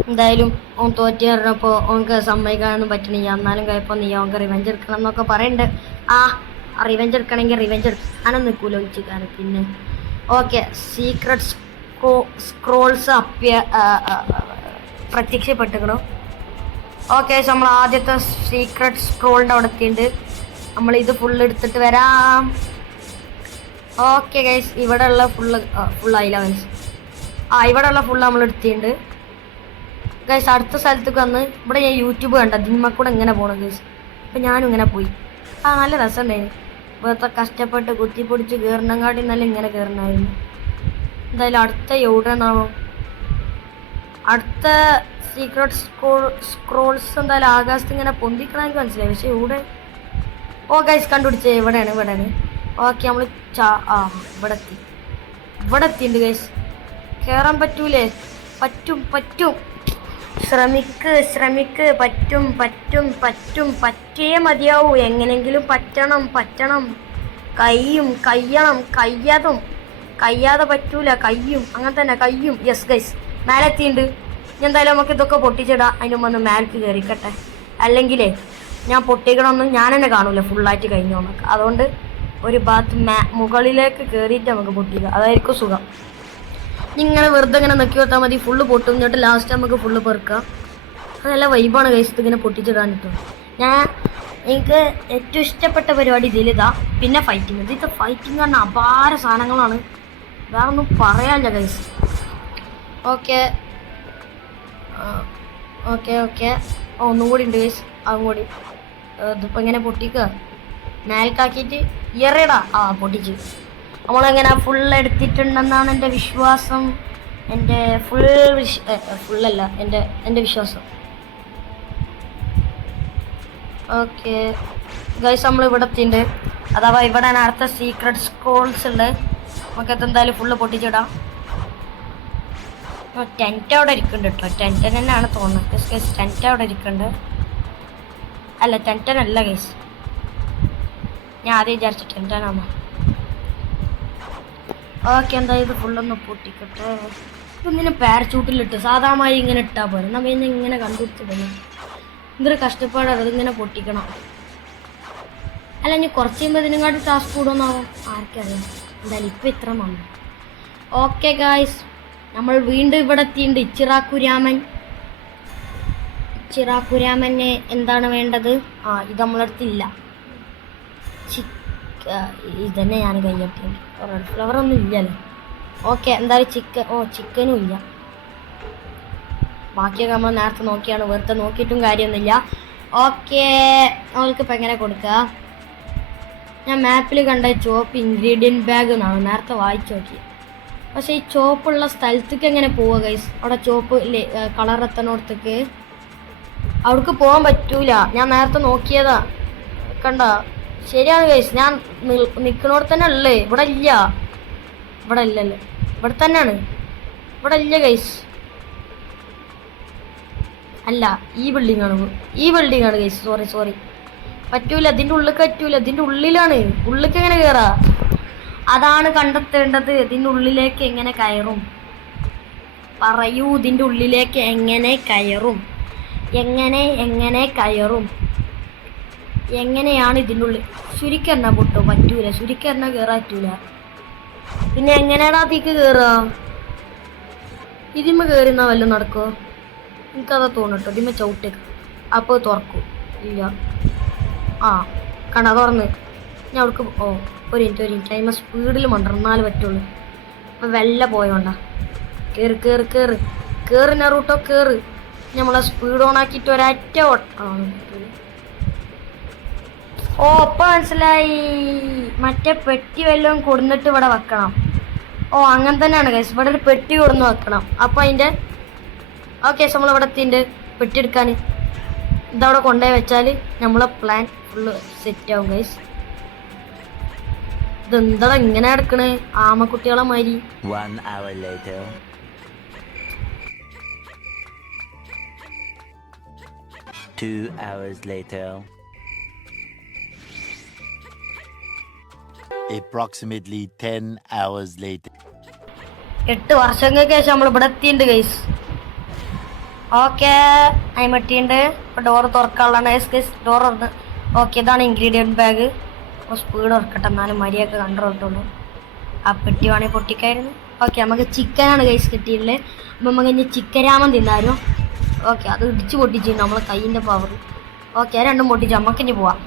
എന്തായാലും ഓൻ തോറ്റി പറഞ്ഞപ്പോൾ ഓനക്ക് സമ്മതിക്കാനൊന്നും പറ്റണില്ല. എന്നാലും കുഴപ്പമൊന്നുമില്ല, ഓനക്ക് റിവെഞ്ച് എടുക്കണം എന്നൊക്കെ പറയുന്നുണ്ട്. റിവെഞ്ച് എടുക്കണമെങ്കിൽ റിവെഞ്ച് എടുക്കാനും നിൽക്കൂല ഒളിച്ചിക്കാനും. പിന്നെ ഓക്കെ, സീക്രട്ട് സ്ക്രോൾസ് പ്രത്യക്ഷപ്പെട്ടുക്കണോ. ഓക്കെ, നമ്മൾ ആദ്യത്തെ സീക്രട്ട് സ്ക്രോളിൻ്റെ അവിടെ എത്തിയിട്ടുണ്ട്. നമ്മളിത് ഫുള്ള് എടുത്തിട്ട് വരാം. ഓക്കെ ഗൈസ്, ഇവിടെ ഉള്ള ഫുള്ളായില്ല ഗൈസ്. ഇവിടെ ഉള്ള ഫുള്ള് നമ്മൾ എടുത്തിട്ടുണ്ട് ഗൈസ്. അടുത്ത സ്ഥലത്തേക്ക് വന്ന് ഇവിടെ ഞാൻ യൂട്യൂബ് കണ്ട ദിന്മക്കൂടെ ഇങ്ങനെ പോകണം ഗൈസ്. അപ്പം ഞാനും ഇങ്ങനെ പോയി. നല്ല രസമുണ്ടായിരുന്നു. വെറുതെ കഷ്ടപ്പെട്ട് കുത്തിപ്പൊടിച്ച് കയറണങ്ങാട്ടി നല്ല ഇങ്ങനെ കയറണമായിരുന്നു. എന്തായാലും അടുത്ത എവിടെയാണാവോ അടുത്ത സീക്രട്ട് സ്ക്രോൾസ്. എന്തായാലും ആകാശത്ത് ഇങ്ങനെ പൊന്തിക്കണമെങ്കിൽ മനസ്സിലായി. പക്ഷെ ഇവിടെ ഗൈസ് കണ്ടുപിടിച്ചേ, ഇവിടെയാണ്. ഓക്കെ, നമ്മൾ ഇവിടെ എത്തിയിട്ടുണ്ട് ഗൈസ്. കയറാൻ പറ്റൂലേ? പറ്റും. ശ്രമിക്ക്. പറ്റും. പറ്റേ മതിയാവൂ. എങ്ങനെങ്കിലും പറ്റണം. കയ്യാതെ പറ്റൂല. അങ്ങനെ തന്നെ കയ്യും. യെസ് ഗൈസ്, മേലെ എത്തിയിട്ടുണ്ട്. എന്തായാലും നമുക്ക് ഇതൊക്കെ പൊട്ടിച്ചിടാം. അതിന് മുമ്പ് ഒന്ന് മേലേക്ക് കയറിക്കട്ടെ. അല്ലെങ്കിലേ ഞാൻ പൊട്ടിക്കണമെന്നും ഞാൻ തന്നെ കാണൂല ഫുള്ളായിട്ട് കഴിഞ്ഞു നമുക്ക്. അതുകൊണ്ട് ഒരു ഭാഗത്ത് മുകളിലേക്ക് കയറിയിട്ട് നമുക്ക് പൊട്ടിക്കുക, അതായിരിക്കും സുഖം. ഇങ്ങനെ വെറുതെ ഇങ്ങനെ നോക്കി കൊടുത്താൽ മതി, ഫുള്ള് പൊട്ടും. എന്നിട്ട് ലാസ്റ്റ് നമുക്ക് ഫുള്ള് പെറുക്കാം. അത് നല്ല വൈബാണ് ഗൈസ് ഇങ്ങനെ പൊട്ടിച്ചിടാൻ കിട്ടും. എനിക്ക് ഏറ്റവും ഇഷ്ടപ്പെട്ട പരിപാടി ഇതിലിതാ. പിന്നെ ഫൈറ്റിങ്. ഇതിലത്തെ ഫൈറ്റിങ് പറഞ്ഞാൽ അപാര സാധനങ്ങളാണ്, വേറെ ഒന്നും പറയാനില്ല ഗൈസ്. ഓക്കെ, ഒന്നും കൂടി ഉണ്ട് ഗൈസ്. അതും കൂടി ഇതിപ്പോൾ ഇങ്ങനെ പൊട്ടിക്കുക, മേൽക്കാക്കിയിട്ട് എറിയടാ. പൊട്ടിച്ച് നമ്മളെങ്ങനെ ഫുള്ള് എടുത്തിട്ടുണ്ടെന്നാണ് എൻ്റെ വിശ്വാസം. എൻ്റെ ഫുള്ളല്ല എൻ്റെ വിശ്വാസം. ഓക്കെ ഗൈസ്, നമ്മൾ ഇവിടെ എത്തിയിട്ടുണ്ട്. അഥവാ ഇവിടെയാണ് അടുത്ത സീക്രട്ട് സ്ക്രോൾസ് ഉണ്ട്. നമുക്കത് എന്തായാലും ഫുള്ള് പൊട്ടിച്ചിടാം. ടെൻറ്റ് അവിടെ ഇരിക്കുന്നുണ്ട് കേട്ടോ. ടെൻറ്റൻ തന്നെയാണ് തോന്നുന്നത് ഗൈസ്. ടെൻറ്റ് അവിടെ ഇരിക്കുന്നുണ്ട്. അല്ല, ടെൻറ്റനല്ല ഗൈസ്, ഞാൻ ആദ്യം വിചാരിച്ചു ടെൻറ്റനാണോ. ഓക്കെ, എന്തായാലും ഇത് ഫുള്ളൊന്ന് പൊട്ടിക്കട്ടെ. ഇതൊന്നിനെ പാരച്ചൂട്ടിലിട്ട് സാധാരണ ഇങ്ങനെ ഇട്ടാൽ പോലെ നമ്മൾ പിന്നെ ഇങ്ങനെ കണ്ടുപിടിച്ചിടുന്നു. എന്തൊരു കഷ്ടപ്പാടാണ് ഇതിങ്ങനെ പൊട്ടിക്കണം. അല്ല, ഇനി കുറച്ച് കഴിയുമ്പോൾ ഇതിനെക്കാട്ടി ടാസ്ക് കൂടുമെന്നാവും, ആർക്കറിയാം. എന്തായാലും ഇപ്പം ഇത്ര വന്നു. ഓക്കെ ഗായ്സ്, നമ്മൾ വീണ്ടും ഇവിടെ എത്തിയിട്ടുണ്ട്. ചിറാക്കുരാമന് എന്താണ് വേണ്ടത്? ഇത് നമ്മളടുത്തില്ല. ഇതന്നെ ഞാൻ കഴിഞ്ഞിട്ടുണ്ട്. റെഡ് ഫ്ലവർ ഒന്നും ഇല്ലല്ലോ. ഓക്കെ, എന്തായാലും ചിക്കനും ഇല്ല. ബാക്കിയൊക്കെ നമ്മൾ നേരത്തെ നോക്കിയാണ്, വെറുതെ നോക്കിയിട്ടും കാര്യമൊന്നുമില്ല. ഓക്കെ, നമ്മൾക്കിപ്പോൾ എങ്ങനെ കൊടുക്കുക? ഞാൻ മാപ്പിൽ കണ്ട ചോപ്പ് ഇൻഗ്രീഡിയൻറ്റ് ബാഗ് എന്നാണ് നേരത്തെ വായിച്ചു നോക്കി. പക്ഷേ ഈ ചോപ്പുള്ള സ്ഥലത്തേക്ക് എങ്ങനെ പോവുക ഗൈസ്? അവിടെ ചോപ്പ് കളർ എത്തണോടത്തേക്ക് അവിടേക്ക് പോകാൻ പറ്റൂല. ഞാൻ നേരത്തെ നോക്കിയതാ, കണ്ട. ശരിയാണ് ഗൈസ്, ഞാൻ നിൽക്കണോടെ തന്നെ ഉള്ളേ. ഇവിടെ ഇല്ല, ഇവിടെ ഇല്ലല്ലേ, ഇവിടെ തന്നെയാണ്. ഇവിടെ ഇല്ല ഗൈസ്. അല്ല, ഈ ബിൽഡിംഗ് ആണ് ഗൈസ്. സോറി പറ്റൂല. ഇതിൻ്റെ ഉള്ളിൽ പറ്റൂല. ഇതിൻ്റെ ഉള്ളിലാണ്. ഉള്ളിലേക്ക് എങ്ങനെ കയറാ? അതാണ് കണ്ടെത്തേണ്ടത്. ഇതിൻ്റെ ഉള്ളിലേക്ക് എങ്ങനെ കയറും? പറയൂ, ഇതിൻ്റെ ഉള്ളിലേക്ക് എങ്ങനെ കയറും? എങ്ങനെയാണ് ഇതിൻ്റെ ഉള്ളിൽ? ശുരിക്കറിന പൊട്ടോ? പറ്റൂല. ശുരിക്കറിന കയറാൻ പറ്റൂല. പിന്നെ എങ്ങനെയാടാ അതിക്ക് കയറുക? ഇതിമ്മ കയറുന്ന വല്ലതും നടക്കുമോ? എനിക്കതാ തോന്നട്ടോ. ഇതിമ്മ ചവിട്ടേക്ക് അപ്പോൾ തുറക്കും. ഇല്ല. ആ കണ്ട, തുറന്ന്. ഞാൻ അവിടേക്ക് ഒരു മിനിറ്റ് ടൈം സ്പീഡിൽ മണ്ടർന്നാലേ പറ്റുള്ളൂ. അപ്പം വെല്ല പോയോണ്ടാ. കയറി നെറൂട്ടോ കയറ്. നമ്മളെ സ്പീഡ് ഓൺ ആക്കിയിട്ട് ഒരറ്റ ഇപ്പം മനസ്സിലായി. മറ്റേ പെട്ടി വല്ലതും കൊടുന്നിട്ട് ഇവിടെ വെക്കണം. അങ്ങനെ തന്നെയാണ് ഗൈസ്. ഇവിടെ ഒരു പെട്ടി കൊടുന്ന് വെക്കണം. അപ്പം അതിൻ്റെ ഓക്കെ നമ്മളിവിടെ എത്തിൻ്റെ പെട്ടി എടുക്കാൻ. ഇതവിടെ കൊണ്ടുപോയി വെച്ചാൽ നമ്മളെ പ്ലാൻ ഫുള്ള് സെറ്റ് ആവും ഗൈസ്. ഇതെന്താ ഇങ്ങനെ എടുക്കണേ? ആമക്കുട്ടികളെ മാതിരി. 1 hour later. 2 hours later. Approximately 10 hours later. 8 വർഷങ്ങൾക്ക് ശേഷം നമ്മൾ ഇവിടെ എത്തിയിട്ടുണ്ട് ഗൈസ്. ഓക്കെ, അയിമട്ടിയുണ്ട്. ഇപ്പോൾ ഡോറ് തുറക്കാനുള്ളതാണ് ഗൈസ്. ഡോർ തുറന്ന് ഓക്കെ. ഇതാണ് ഇൻഗ്രീഡിയൻറ്റ് ബാഗ്. അപ്പോൾ സ്പീഡ് തുറക്കട്ടെ, എന്നാലും മരിയൊക്കെ കണ്ടുകൊണ്ടുള്ളൂ. ആ പെട്ടി വേണമെങ്കിൽ പൊട്ടിക്കായിരുന്നു. ഓക്കെ, നമുക്ക് ചിക്കനാണ് ഗൈസ് കിട്ടിയിട്ടുള്ളത്. അപ്പം നമുക്ക് ഇനി ചിക്കൻ രാമൻ തിന്നാലും. ഓക്കെ, അത് ഇടിച്ച് പൊട്ടിച്ചിട്ടുണ്ട് നമ്മളെ കയ്യിൻ്റെ പവർ. ഓക്കെ, രണ്ടും പൊട്ടിച്ച് നമുക്കിനി പോവാം.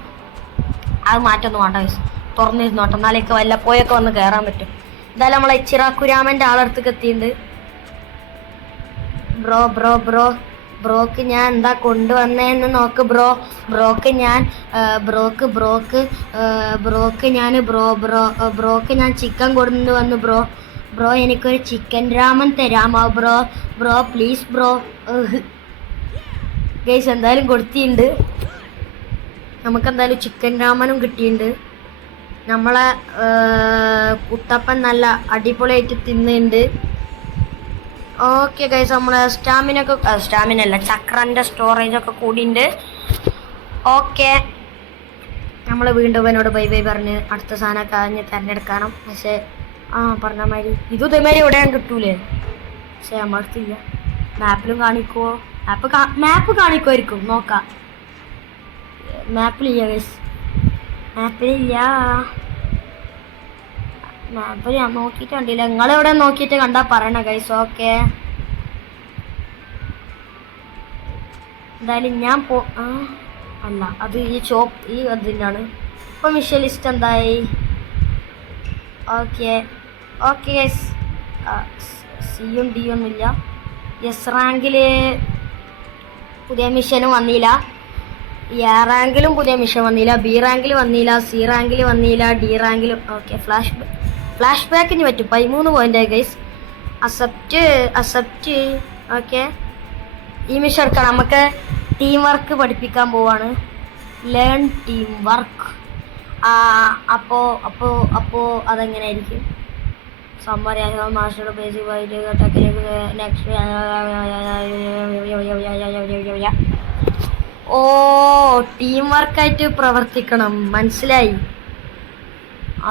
അത് മാറ്റൊന്നും വേണ്ട ഗൈസ്. തുറന്നിരുന്നോട്ടെ, എന്നാലേക്ക് വല്ലപ്പോയൊക്കെ വന്ന് കയറാൻ പറ്റും. എന്തായാലും നമ്മളെ ചിറാക്കുരാമൻ്റെ ആളടുത്തേക്ക് എത്തിയിട്ടുണ്ട്. ബ്രോക്ക് ഞാൻ എന്താ കൊണ്ടുവന്നേന്ന് നോക്ക് ബ്രോ. ബ്രോക്ക് ഞാൻ ചിക്കൻ കൊണ്ടുവന്നു ബ്രോ എനിക്കൊരു ചിക്കൻ രാമൻ തരാമോ ബ്രോ പ്ലീസ് ബ്രോ. ഗൈസ് എന്തായാലും കൊടുത്തിട്ടുണ്ട്. നമുക്കെന്തായാലും ചിക്കൻ രാമനും കിട്ടിയിട്ടുണ്ട്. നമ്മളെ കുട്ടപ്പൻ നല്ല അടിപൊളിയായിട്ട് തിന്നുന്നുണ്ട്. ഓക്കെ ഗൈസ്, നമ്മളെ സ്റ്റാമിന അല്ല ചക്രൻ്റെ സ്റ്റോറേജൊക്കെ കൂടിയുണ്ട്. ഓക്കെ, നമ്മൾ വീണ്ടും എന്നോട് ബൈ പറഞ്ഞ് അടുത്ത സാധനം കഴിഞ്ഞ് തിരഞ്ഞെടുക്കണം. പക്ഷേ പറഞ്ഞ മാതിരി ഇതേമാതിരി എവിടെയാണ് കിട്ടൂലേ? പക്ഷേ നമ്മൾ അടുത്തില്ല. മാപ്പിലും കാണിക്കുമോ? മാപ്പ് കാണിക്കുമായിരിക്കും, നോക്കാം. മാപ്പിലില്ല ഗൈസ്, മാപ്പിൽ ഞാൻ നോക്കിയിട്ട് കണ്ടില്ല. നിങ്ങളെവിടെ നോക്കിയിട്ട് കണ്ടാ പറയണ ഗൈസ്. ഓക്കെ, എന്തായാലും ഞാൻ അല്ല, അത് ഈ അതിനാണ്. ഇപ്പം മിഷൻ ലിസ്റ്റ് എന്തായി? ഓക്കെ ഗൈസ്, സിയും ഡി ഒന്നുമില്ല. എസ് റാങ്കിൽ പുതിയ മിഷനും വന്നില്ല. എ റാങ്കിലും പുതിയ മിഷൻ വന്നില്ല. ബി റാങ്കിൽ വന്നില്ല. സി റാങ്കിൽ വന്നില്ല. ഡി റാങ്കിലും. ഓക്കെ, ഫ്ലാഷ് ബാക്കിന് പറ്റും. 13 പോയിൻ്റായി ഗൈസ്. അസെപ്റ്റ്. ഓക്കെ, ഈ മിഷൻ എടുക്കണം. നമുക്ക് ടീം വർക്ക് പഠിപ്പിക്കാൻ പോവാണ്. Learn team work. അപ്പോൾ അതെങ്ങനെയായിരിക്കും? Summary master basic next. Team വർക്കായിട്ട് പ്രവർത്തിക്കണം, മനസ്സിലായി.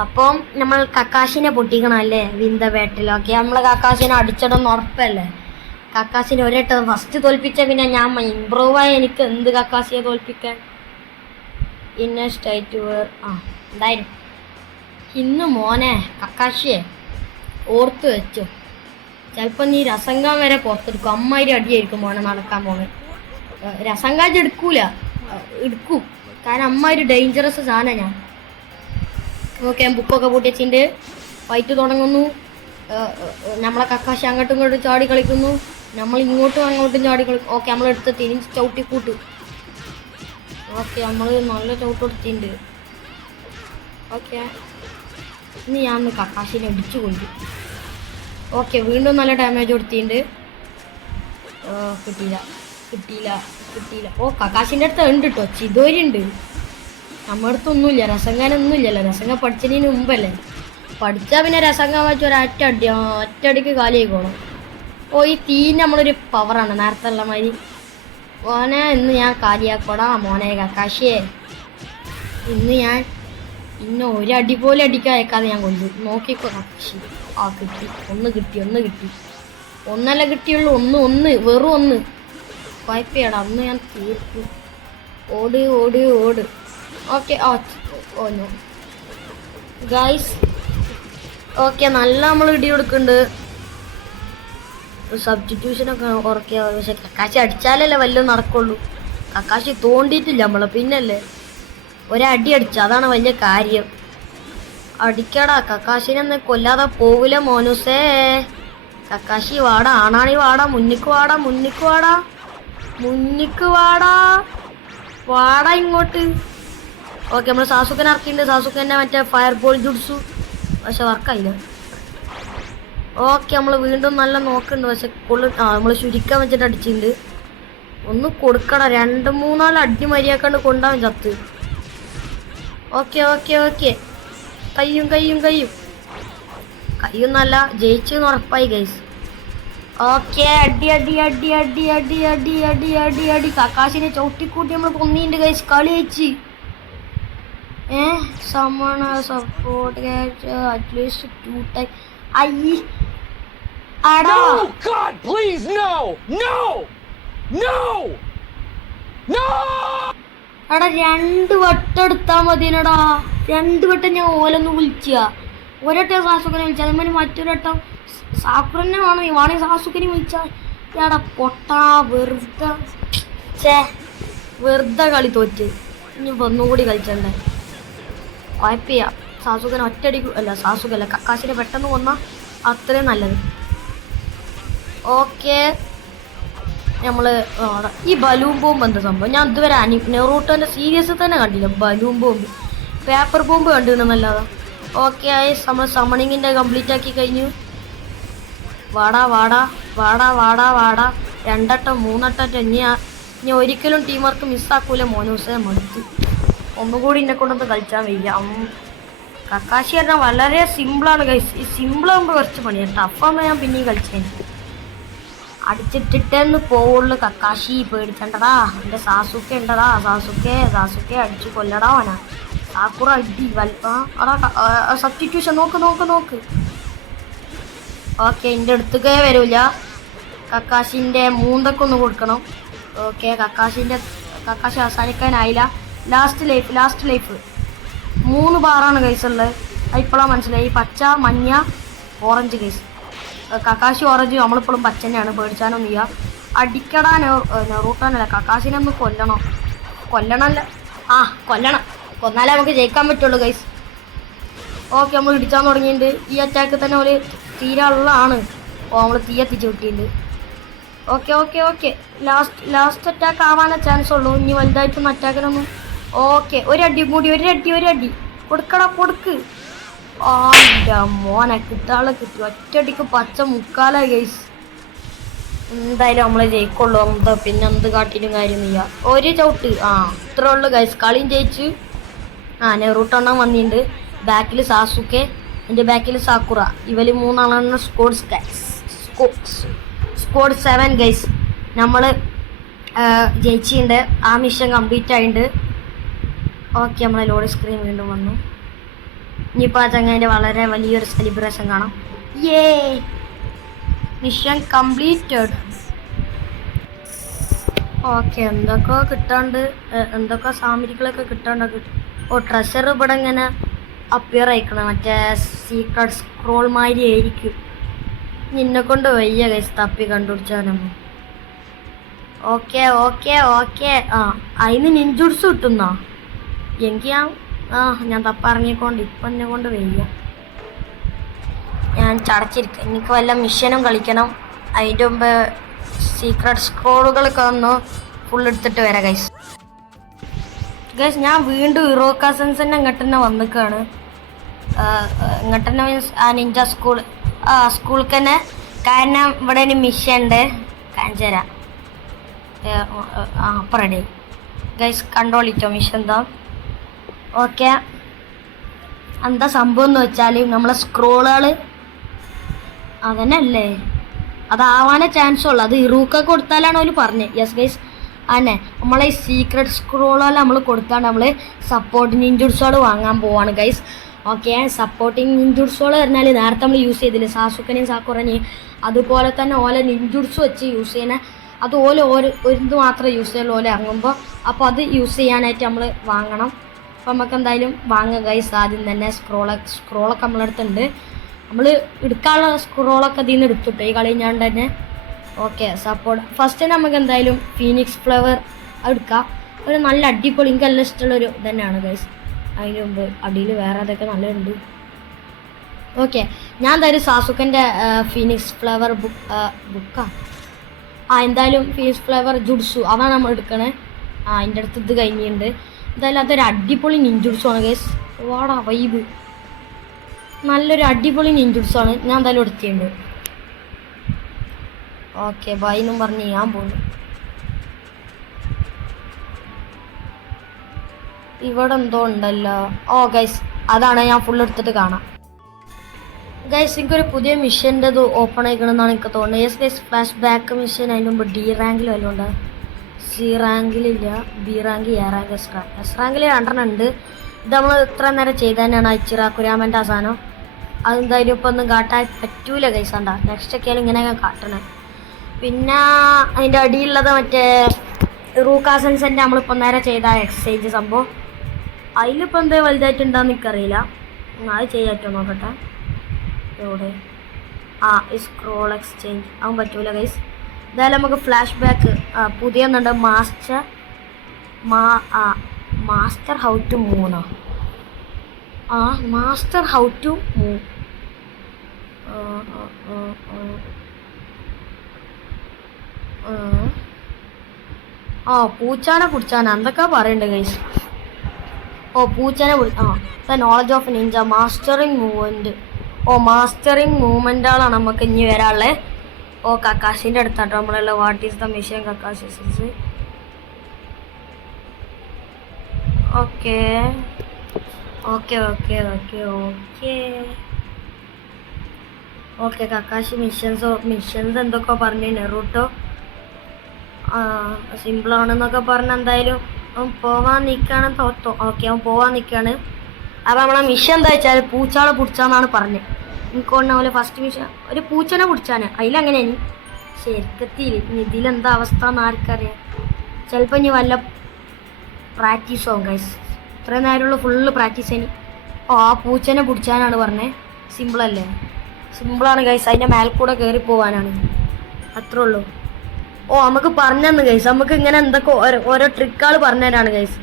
അപ്പം നമ്മൾ കക്കാശിനെ പൊട്ടിക്കണം അല്ലേ? വിന്ത ബാറ്റിൽ. ഓക്കെ, നമ്മൾ കക്കാശിനെ അടിച്ചിടുന്ന ഉറപ്പല്ലേ? കക്കാശിനെ ഒരേട്ടം ഫസ്റ്റ് തോൽപ്പിച്ച പിന്നെ ഞാൻ ഇമ്പ്രൂവായി. എനിക്ക് എന്ത് കക്കാശിയെ തോൽപ്പിക്കാൻ? ഇന്ന സ്റ്റേറ്റ് എന്തായാലും ഇന്ന് മോനെ കക്കാശിയെ ഓർത്ത് വെച്ചു. ചിലപ്പോൾ നീ രസങ്കാൻ വരെ പുറത്തെടുക്കും. അമ്മാതിരി അടിയായിരിക്കും മോനെ നടക്കാൻ പോണേ. രസങ്കാജ് എടുക്കും, കാരണം അമ്മാതിരി ഡേഞ്ചറസ് സാധനം ഞാൻ. ഓക്കെ, ബുക്കൊക്കെ പൂട്ടി വെച്ചിട്ടുണ്ട്. ഫൈറ്റ് തുടങ്ങുന്നു. നമ്മളെ കക്കാശി അങ്ങോട്ടും ഇങ്ങോട്ടും ചാടി കളിക്കുന്നു. നമ്മൾ ഇങ്ങോട്ടും അങ്ങോട്ടും ചാടി കളിക്കും. ഓക്കെ, നമ്മളെടുത്ത് തിരിച്ച് ചവിട്ടിക്കൂട്ട്. ഓക്കെ, നമ്മൾ നല്ല ചവിട്ടെടുത്തിട്ടുണ്ട്. ഓക്കെ, ഇനി ഞാൻ ഒന്ന് കക്കാശിനെ അടിച്ചു കൊണ്ടു. ഓക്കെ, വീണ്ടും നല്ല ഡാമേജ് കൊടുത്തിട്ടുണ്ട്. കിട്ടിയില്ല കിട്ടിയില്ല കിട്ടിയില്ല. ഓ, കക്കാശിൻ്റെ അടുത്ത് ഉണ്ട് കേട്ടോ, ചിതോരുണ്ട്. നമ്മുടെ അടുത്തൊന്നുമില്ല, രസങ്ങാനൊന്നുമില്ലല്ലോ. രസങ്ങ പഠിച്ചതിന് മുമ്പല്ലേ. പഠിച്ചാൽ പിന്നെ രസങ്ങാൻ വെച്ച ഒറ്റയടിക്ക് കാലി ആയിക്കോണം. ഓ, ഈ തീ നമ്മളൊരു പവറാണ് നേരത്തെ ഉള്ള മാതിരി. മോനെ ഇന്ന് ഞാൻ കാലിയാക്കോടാ മോനെ കക്കാശിയെ. ഇന്ന് ഒരടി പോലെ അടിക്കാൻ അയക്കാതെ ഞാൻ കൊണ്ടു. നോക്കിക്കോ കക്കാശി. ആ കിട്ടി, ഒന്ന് കിട്ടി. ഒന്നല്ല കിട്ടിയുള്ളൂ, ഒന്ന് വെറും ഒന്ന്. കുഴപ്പമില്ലടാ, അന്ന് ഞാൻ തീർക്കും. ഓട്. Okay, no guys. ഓക്കെ, നല്ല നമ്മൾ ഇടി കൊടുക്കുന്നുണ്ട്. സബ്സ്റ്റിറ്റ്യൂഷനൊക്കെ കുറയ്ക്കുക. പക്ഷെ കക്കാശി അടിച്ചാലല്ലേ വല്ലതും നടക്കുള്ളൂ. കക്കാശി തോണ്ടിയിട്ടില്ല നമ്മളെ, പിന്നല്ലേ ഒരടി അടിച്ച, അതാണ് വലിയ കാര്യം. അടിക്കടാ, കക്കാശിനെ കൊല്ലാതെ പോവില്ല മോനുസേ. കക്കാശി വാടാ, ആണാണി വാടാ, മുന്നിക്ക് വാടാ ഇങ്ങോട്ട്. ഓക്കെ, നമ്മൾ സാസുക്കനെ ഇറക്കിയിട്ടുണ്ട്. സാസുക്കൻ്റെ മറ്റേ ഫയർ ബോൾ ജുഡ്സു പക്ഷെ വർക്കായില്ല. ഓക്കെ, നമ്മൾ വീണ്ടും നല്ല നോക്കുന്നുണ്ട്. പക്ഷെ നമ്മൾ ചുരുക്കാൻ വെച്ചിട്ട് അടിച്ചിട്ടുണ്ട്. ഒന്ന് കൊടുക്കണം, 2-3 അടി മര്യാദക്കാണ്ട് കൊണ്ടാവും ചത്ത്. ഓക്കെ, കയ്യും നല്ല ജയിച്ചെന്ന് ഉറപ്പായി ഗൈസ്. ഓക്കെ, അടി. കക്കാശിനെ ചവിട്ടിക്കൂട്ടി നമ്മൾ കൊന്നിട്ടുണ്ട് ഗൈസ്. കളി ജയിച്ച്. someone support at least 2 times. No, God, please, no! എടാ, 2 വട്ടം എടുത്താൽ മതിനടാ. 2 വട്ടം ഞാൻ ഓലൊന്ന് വിളിച്ച. ഒരട്ടം സാസുക്കനെ വിളിച്ചാൽ അതേമാതിരി മറ്റൊരട്ടം സാക്കുറന്നെ വേണമെങ്കിൽ സാസുക്കനെ വിളിച്ചാൽ. എടാ പൊട്ടാ, വെറുതെ കളി തോറ്റ്. ഇനി ഒന്നുകൂടി കളിച്ചണ്ടേ. കുഴപ്പമില്ല, സാസുക്കനെ ഒറ്റയടിക്ക് സാസുക്കല്ല കക്കാശിനെ പെട്ടെന്ന് കൊന്നാൽ അത്രയും നല്ലത്. ഓക്കെ, നമ്മൾ ഈ ബലൂൺ ബോംബ് എന്താ സംഭവം? ഞാൻ ഇതുവരെ നെറൂട്ടോൻ്റെ സീരീസ് തന്നെ കണ്ടില്ല. ബലൂൺ ബോംബ്, പേപ്പർ ബോംബ് കണ്ടിട്ടുണ്ടെന്നല്ലാതെ. ഓക്കെ, നമ്മൾ സമ്മണിങ്ങിൻ്റെ കംപ്ലീറ്റ് ആക്കി കഴിഞ്ഞു. വാടാ 2 വട്ടം 3 വട്ടം. ഇനി ഒരിക്കലും ടീം വർക്ക് മിസ്സാക്കൂല മോനൂസേ. മടുത്തു. ഒന്നുകൂടി എന്നെ കൊണ്ടൊന്ന് കളിച്ചാൽ വയ്യ. കക്കാശി പറഞ്ഞാൽ വളരെ സിമ്പിളാണ് ഗൈസ്. ഈ സിമ്പിളാകുമ്പോൾ കുറച്ച് പണിയാണ്. ടഫാകുമ്പോൾ ഞാൻ പിന്നെയും കളിച്ചേനെ. അടിച്ചിട്ടിട്ടേന്ന് പോവുള്ളൂ. കക്കാശി പേടിച്ചണ്ടടാ. എൻ്റെ സാസുക്കെ ഉണ്ടടാ. സാസുക്കെ അടിച്ചു കൊല്ലടാ അവനാ. സാക്കുറ അടി അതാ സബ്സ്റ്റിറ്റ്യൂഷൻ. നോക്ക്. ഓക്കെ, എൻ്റെ അടുത്തേക്കേ വരില്ല. കക്കാശിൻ്റെ മൂന്നൊക്കെ ഒന്ന് കൊടുക്കണം. ഓക്കെ, കക്കാശി അവസാനിക്കാനായില്ല. ലാസ്റ്റ് ലൈഫ് 3 ബാറാണ് ഗൈസ് ഉള്ളത്. ഇപ്പോഴാണ് മനസ്സിലായി. പച്ച, മഞ്ഞ, ഓറഞ്ച് ഗൈസ്. കക്കാശി ഓറഞ്ച്, നമ്മളിപ്പോഴും പച്ച തന്നെയാണ്. പേടിച്ചാനൊന്നും ഇല്ല. അടിക്കടാ നെറൂട്ടാനല്ല, കക്കാശിനെ ഒന്ന് കൊല്ലണമല്ല. കൊല്ലണം. കൊന്നാലേ നമുക്ക് ജയിക്കാൻ പറ്റുള്ളൂ ഗൈസ്. ഓക്കെ, നമ്മൾ ഇടിച്ചാൻ തുടങ്ങിയിട്ടുണ്ട്. ഈ അറ്റാക്ക് തന്നെ ഒരു തീരാനുള്ളതാണ്. നമ്മൾ തീ എത്തിച്ച് വിട്ടിട്ടുണ്ട്. ഓക്കെ, ലാസ്റ്റ് അറ്റാക്ക് ആവാനേ ചാൻസ് ഉള്ളൂ. ഇനി വലുതായിട്ടൊന്നും അറ്റാക്കിനൊന്നും. ഓക്കെ, ഒരടി കൊടുക്ക്. മോനെ കിട്ടാളെ കിട്ടി. ഒറ്റയടിക്ക് പച്ച മുക്കാല ഗൈസ്. എന്തായാലും നമ്മളെ ജയിക്കുള്ളൂ. പിന്നെ എന്ത് കാട്ടിലും കാര്യമൊന്നുമില്ല. ഒരു ചവിട്ട്. ഇത്രേ ഉള്ളൂ ഗൈസ്. കളിയും ജയിച്ച്. നെറൂട്ടെണ്ണം വന്നിട്ടുണ്ട്. ബാക്കിൽ സാസുക്കെ, എൻ്റെ ബാക്കിൽ സാക്കുറ. ഇവർ 3 ആളാണ് സ്കോഡ് 7 ഗൈസ്. നമ്മൾ ജയിച്ചിട്ടുണ്ട്. ആ മിഷൻ കംപ്ലീറ്റ് ആയിട്ടുണ്ട്. ഓക്കെ, നമ്മളെ ലോഡ് സ്ക്രീൻ വീണ്ടും വന്നു. ഇനിയിപ്പോൾ ആ ചങ്ങേൻ്റെ വളരെ വലിയൊരു സെലിബ്രേഷൻ കാണാം. Mission completed. ഓക്കെ, എന്തൊക്കെ സാമഗ്രികളൊക്കെ കിട്ടാണ്ട്. ട്രഷർ ഇവിടെ ഇങ്ങനെ അപ്പിയർ ആയിക്കണം. മറ്റേ സീക്രട്ട് സ്ക്രോൾ മാതിരി ആയിരിക്കും. നിന്നെ കൊണ്ട് വയ്യ ഗൈസ് തപ്പി കണ്ടുപിടിച്ചാനൊന്നും. ഓക്കെ. അതിന് നിഞ്ചുഡ്സ് കിട്ടുന്നോ? എങ്കിൽ ഞാൻ തപ്പിറങ്ങിക്കൊണ്ട് ഇപ്പം എന്നെ കൊണ്ട് വയ്യ. ഞാൻ ചടച്ചിരിക്കും. എനിക്ക് വല്ല മിഷനും കളിക്കണം. അതിൻ്റെ മുമ്പ് സീക്രട്ട് സ്ക്രോളുകളൊക്കെ ഒന്ന് ഫുൾ എടുത്തിട്ട് വരാം ഗൈസ്. ഗൈസ് ഞാൻ വീണ്ടും ഹീറോ കസിൻസിൻ്റെ ഇങ്ങോട്ട് തന്നെ വന്നിക്കാണ്. ഇങ്ങോട്ട് തന്നെ മീൻസ് ആ നിഞ്ച സ്കൂൾക്ക് തന്നെ. കാരണം ഇവിടെ ഒരു മിഷൻ ഉണ്ട്, കാണിച്ചു തരാം. അപ്പം റെഡി ഗൈസ്, കണ്ടോളിച്ചോ മിഷൻ എന്താ. ഓക്കെ, എന്താ സംഭവം എന്ന് വെച്ചാൽ നമ്മളെ സ്ക്രോളുകൾ അതന്നെയല്ലേ, അതാവാനേ ചാൻസ് ഉള്ളു. അത് ഇറൂക്കൊക്കെ കൊടുത്താലാണ് അവർ പറഞ്ഞത്. യെസ് ഗൈസ്, അന്നെ നമ്മളെ ഈ സീക്രട്ട് സ്ക്രോളുകൾ നമ്മൾ കൊടുത്താണ് നമ്മൾ സപ്പോർട്ടിങ് ഇൻജുർസുകൾ വാങ്ങാൻ പോവാണ് ഗൈസ്. ഓക്കെ, സപ്പോർട്ടിങ് നിഞ്ചുഡ്സുകൾ പറഞ്ഞാൽ നേരത്തെ നമ്മൾ യൂസ് ചെയ്തില്ലേ സാസുക്കനെയും സാക്കുറനെയും, അതുപോലെ തന്നെ ഓല നിഞ്ചുഡ്സ് വെച്ച് യൂസ് ചെയ്യുന്ന അത് ഒരു മാത്രമേ യൂസ് ചെയ്യുള്ളൂ ഓല ഇറങ്ങുമ്പോൾ. അപ്പോൾ അത് യൂസ് ചെയ്യാനായിട്ട് നമ്മൾ വാങ്ങണം. അപ്പോൾ നമുക്ക് എന്തായാലും വാങ്ങുക ഗൈസ്. ആദ്യം തന്നെ സ്ക്രോളൊക്കെ നമ്മളടുത്തുണ്ട്. നമ്മൾ എടുക്കാനുള്ള സ്ക്രോളൊക്കെ ഇതിൽ നിന്ന് എടുത്തിട്ടു ഈ കളി ഞാൻ തന്നെ. ഓക്കെ, സപ്പോർട്ട് ഫസ്റ്റ് നമുക്ക് എന്തായാലും ഫീനിക്സ് ഫ്ലവർ എടുക്കാം. ഒരു നല്ല അടിപൊളി എനിക്ക് എല്ലാം ഇഷ്ടമുള്ളൊരു തന്നെയാണ് ഗൈസ്. അതിന് മുമ്പ് അടിയിൽ വേറെ അതൊക്കെ നല്ലതുണ്ട്. ഓക്കെ, ഞാൻ എന്തായാലും സാസുക്കൻ്റെ ഫീനിക്സ് ഫ്ലവർ ബുക്കാണ്. എന്തായാലും ഫീനിക്സ് ഫ്ലവർ ജുഡ്സു അതാണ് നമ്മൾ എടുക്കണേ. അതിൻ്റെ അടുത്ത് ഇത് കഴിഞ്ഞിട്ടുണ്ട്. എന്തായാലും അതൊരു അടിപൊളി നിഞ്ചുഡ്സാണ് ഗൈസ്. വാടാ വൈബ്, നല്ലൊരു അടിപൊളി നിഞ്ചുഡ്സാണ്. ഞാൻ എന്തായാലും എടുത്തിട്ടുണ്ട്. ഓക്കെ, ബൈ എന്നും പറഞ്ഞ് ഞാൻ പോകുന്നു. ഇവിടെ എന്തോ ഉണ്ടല്ലോ. ഓ ഗൈസ്, അതാണ് ഞാൻ ഫുൾ എടുത്തിട്ട് കാണാം. ഗൈസ്, എനിക്കൊരു പുതിയ മിഷൻ്റെ ഇത് ഓപ്പൺ ആയിക്കണമെന്നാണ് എനിക്ക് തോന്നുന്നത്. Yes guys, flash back mission. അതിന് മുമ്പ് ഡി റാങ്കിൽ വല്ലതും ഉണ്ട്? സി റാങ്കിലില്ല, B rank, A rank, S റാങ്കിൽ 2 ഉണ്ട്. ഇത് നമ്മൾ ഇത്ര നേരം ചെയ്ത് തന്നെയാണ് ഇച്ചിറ കുരാമൻ്റെ ആ സാധനം. അതെന്തായാലും ഇപ്പം ഒന്നും കാട്ടാൻ പറ്റൂല ഗൈസ്. ഉണ്ടാ നെക്സ്റ്റ് ഒക്കെയാലും ഇങ്ങനെയൊക്കെ കാട്ടണേ. പിന്നെ അതിൻ്റെ അടിയിലുള്ളത് മറ്റേ റൂക്കാസൻസിൻ്റെ നമ്മളിപ്പോൾ നേരെ ചെയ്ത എക്സസൈസ് സംഭവം. അതിലിപ്പോൾ എന്ത് വലുതായിട്ടുണ്ടാന്ന് എനിക്കറിയില്ല. അത് ചെയ്യാറ്റോ നോക്കട്ടെ. എവിടെ ഈ സ്ക്രോൾ എക്സ്ചേഞ്ച് അവൻ പറ്റൂല ഗൈസ്. എന്തായാലും നമുക്ക് ഫ്ലാഷ് ബാക്ക് പുതിയ ഒന്നുണ്ട്. മാസ്റ്റർ ഹൗ ടു മൂവ്ന്നോ? Master how to move. പൂച്ചാനെ പിടിച്ചാന എന്തൊക്കെ പറയണ്ട് ഗൈസ്. പൂച്ചാനെ knowledge of ninja mastering movement. Mastering മൂവ്മെൻറ്റുകളാണ് നമുക്ക് ഇനി വരാനുള്ളത്. കക്കാശിൻ്റെ അടുത്താട്ടോ നമ്മളല്ല. What is the mission Kakashi? Okay okay okay okay okay okay Kakashi missions എന്തൊക്കെ പറഞ്ഞു. നെറൂട്ടോ സിമ്പിളാണെന്നൊക്കെ പറഞ്ഞ് എന്തായാലും അവൻ പോവാൻ നിൽക്കുകയാണ് തോത്തോ. ഓക്കെ, അവൻ പോവാൻ നിൽക്കുകയാണ്. അപ്പോൾ നമ്മളെ മിഷൻ എന്താ വെച്ചാൽ പൂച്ചാളെ പിടിച്ചാന്നാണ് പറഞ്ഞത്. എനിക്ക് കൊണ്ട പോലെ ഫസ്റ്റ് മിഷൻ ഒരു പൂച്ചനെ പിടിച്ചാണ്. അതിലങ്ങനെ ഇനി ശരിക്കെത്തിയില്ല. ഇനി ഇതിലെന്താ അവസ്ഥ എന്ന് ആർക്കറിയാം. ചിലപ്പോൾ ഇനി വല്ല പ്രാക്ടീസ് ആവും ഗൈസ്. ഇത്രയും നേരമുള്ള ഫുള്ള് പ്രാക്ടീസ് ഇനി. ആ പൂച്ചനെ പിടിച്ചാനാണ് പറഞ്ഞത്. സിമ്പിളല്ലേ? സിമ്പിളാണ് ഗൈസ്. അതിൻ്റെ മേൽക്കൂടെ കയറി പോകാനാണ്, അത്രേ ഉള്ളൂ. നമുക്ക് പറഞ്ഞു തന്നു ഗൈസ്. നമുക്ക് ഇങ്ങനെ എന്തൊക്കെ ഓരോ ട്രിക്കുകൾ പറഞ്ഞു തരാണ് ഗൈസ്.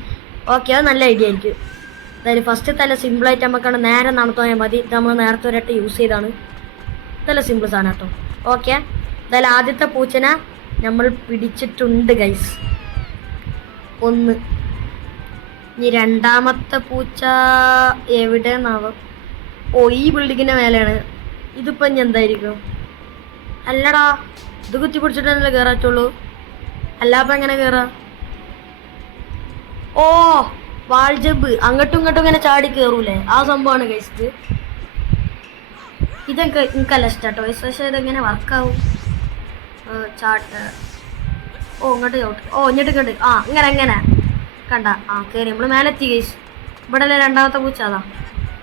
ഓക്കെ, അത് നല്ല ഐഡിയ ആയിരിക്കും. അതായത് ഫസ്റ്റ് തന്നെ സിമ്പിളായിട്ട് നമുക്കാണ് നേരെ നടത്തുപോയാൽ മതി. ഇത് നമ്മൾ നേരത്തെ ഒരട്ട് യൂസ് ചെയ്താണ്. ഇതല്ല സിമ്പിൾ സാധനം കേട്ടോ. ഓക്കെ, എന്തായാലും ആദ്യത്തെ പൂച്ചനെ നമ്മൾ പിടിച്ചിട്ടുണ്ട് ഗൈസ്. 1. ഇനി രണ്ടാമത്തെ പൂച്ച എവിടെയെന്നാവും? ഈ ബിൽഡിങ്ങിൻ്റെ മേലെയാണ്. ഇതിപ്പോൾ ഇനി എന്തായിരിക്കും? അല്ലടാ, ഇത് കുത്തി പിടിച്ചിട്ടല്ലേ കയറാറ്റുള്ളൂ. അല്ലാപ്പം എങ്ങനെ കയറാം? വാൾജബ് അങ്ങോട്ടും ഇങ്ങോട്ടും ഇങ്ങനെ ചാടി കയറൂലേ, ആ സംഭവമാണ് ഗൈസ്. ഇതൊക്കെ എനിക്കല്ല ഇഷ്ടാട്ടോ ഗൈസ്. പക്ഷേ ഇതെങ്ങനെ വർക്കാവും? ഇങ്ങോട്ട് ചവിട്ട്. ഇങ്ങോട്ട് ഇങ്ങനെ എങ്ങനെ കണ്ട കയറി നമ്മൾ മേലെത്തി ഗൈസ്. ഇവിടെ അല്ലേ രണ്ടാമത്തെ പൂച്ച? അതാ.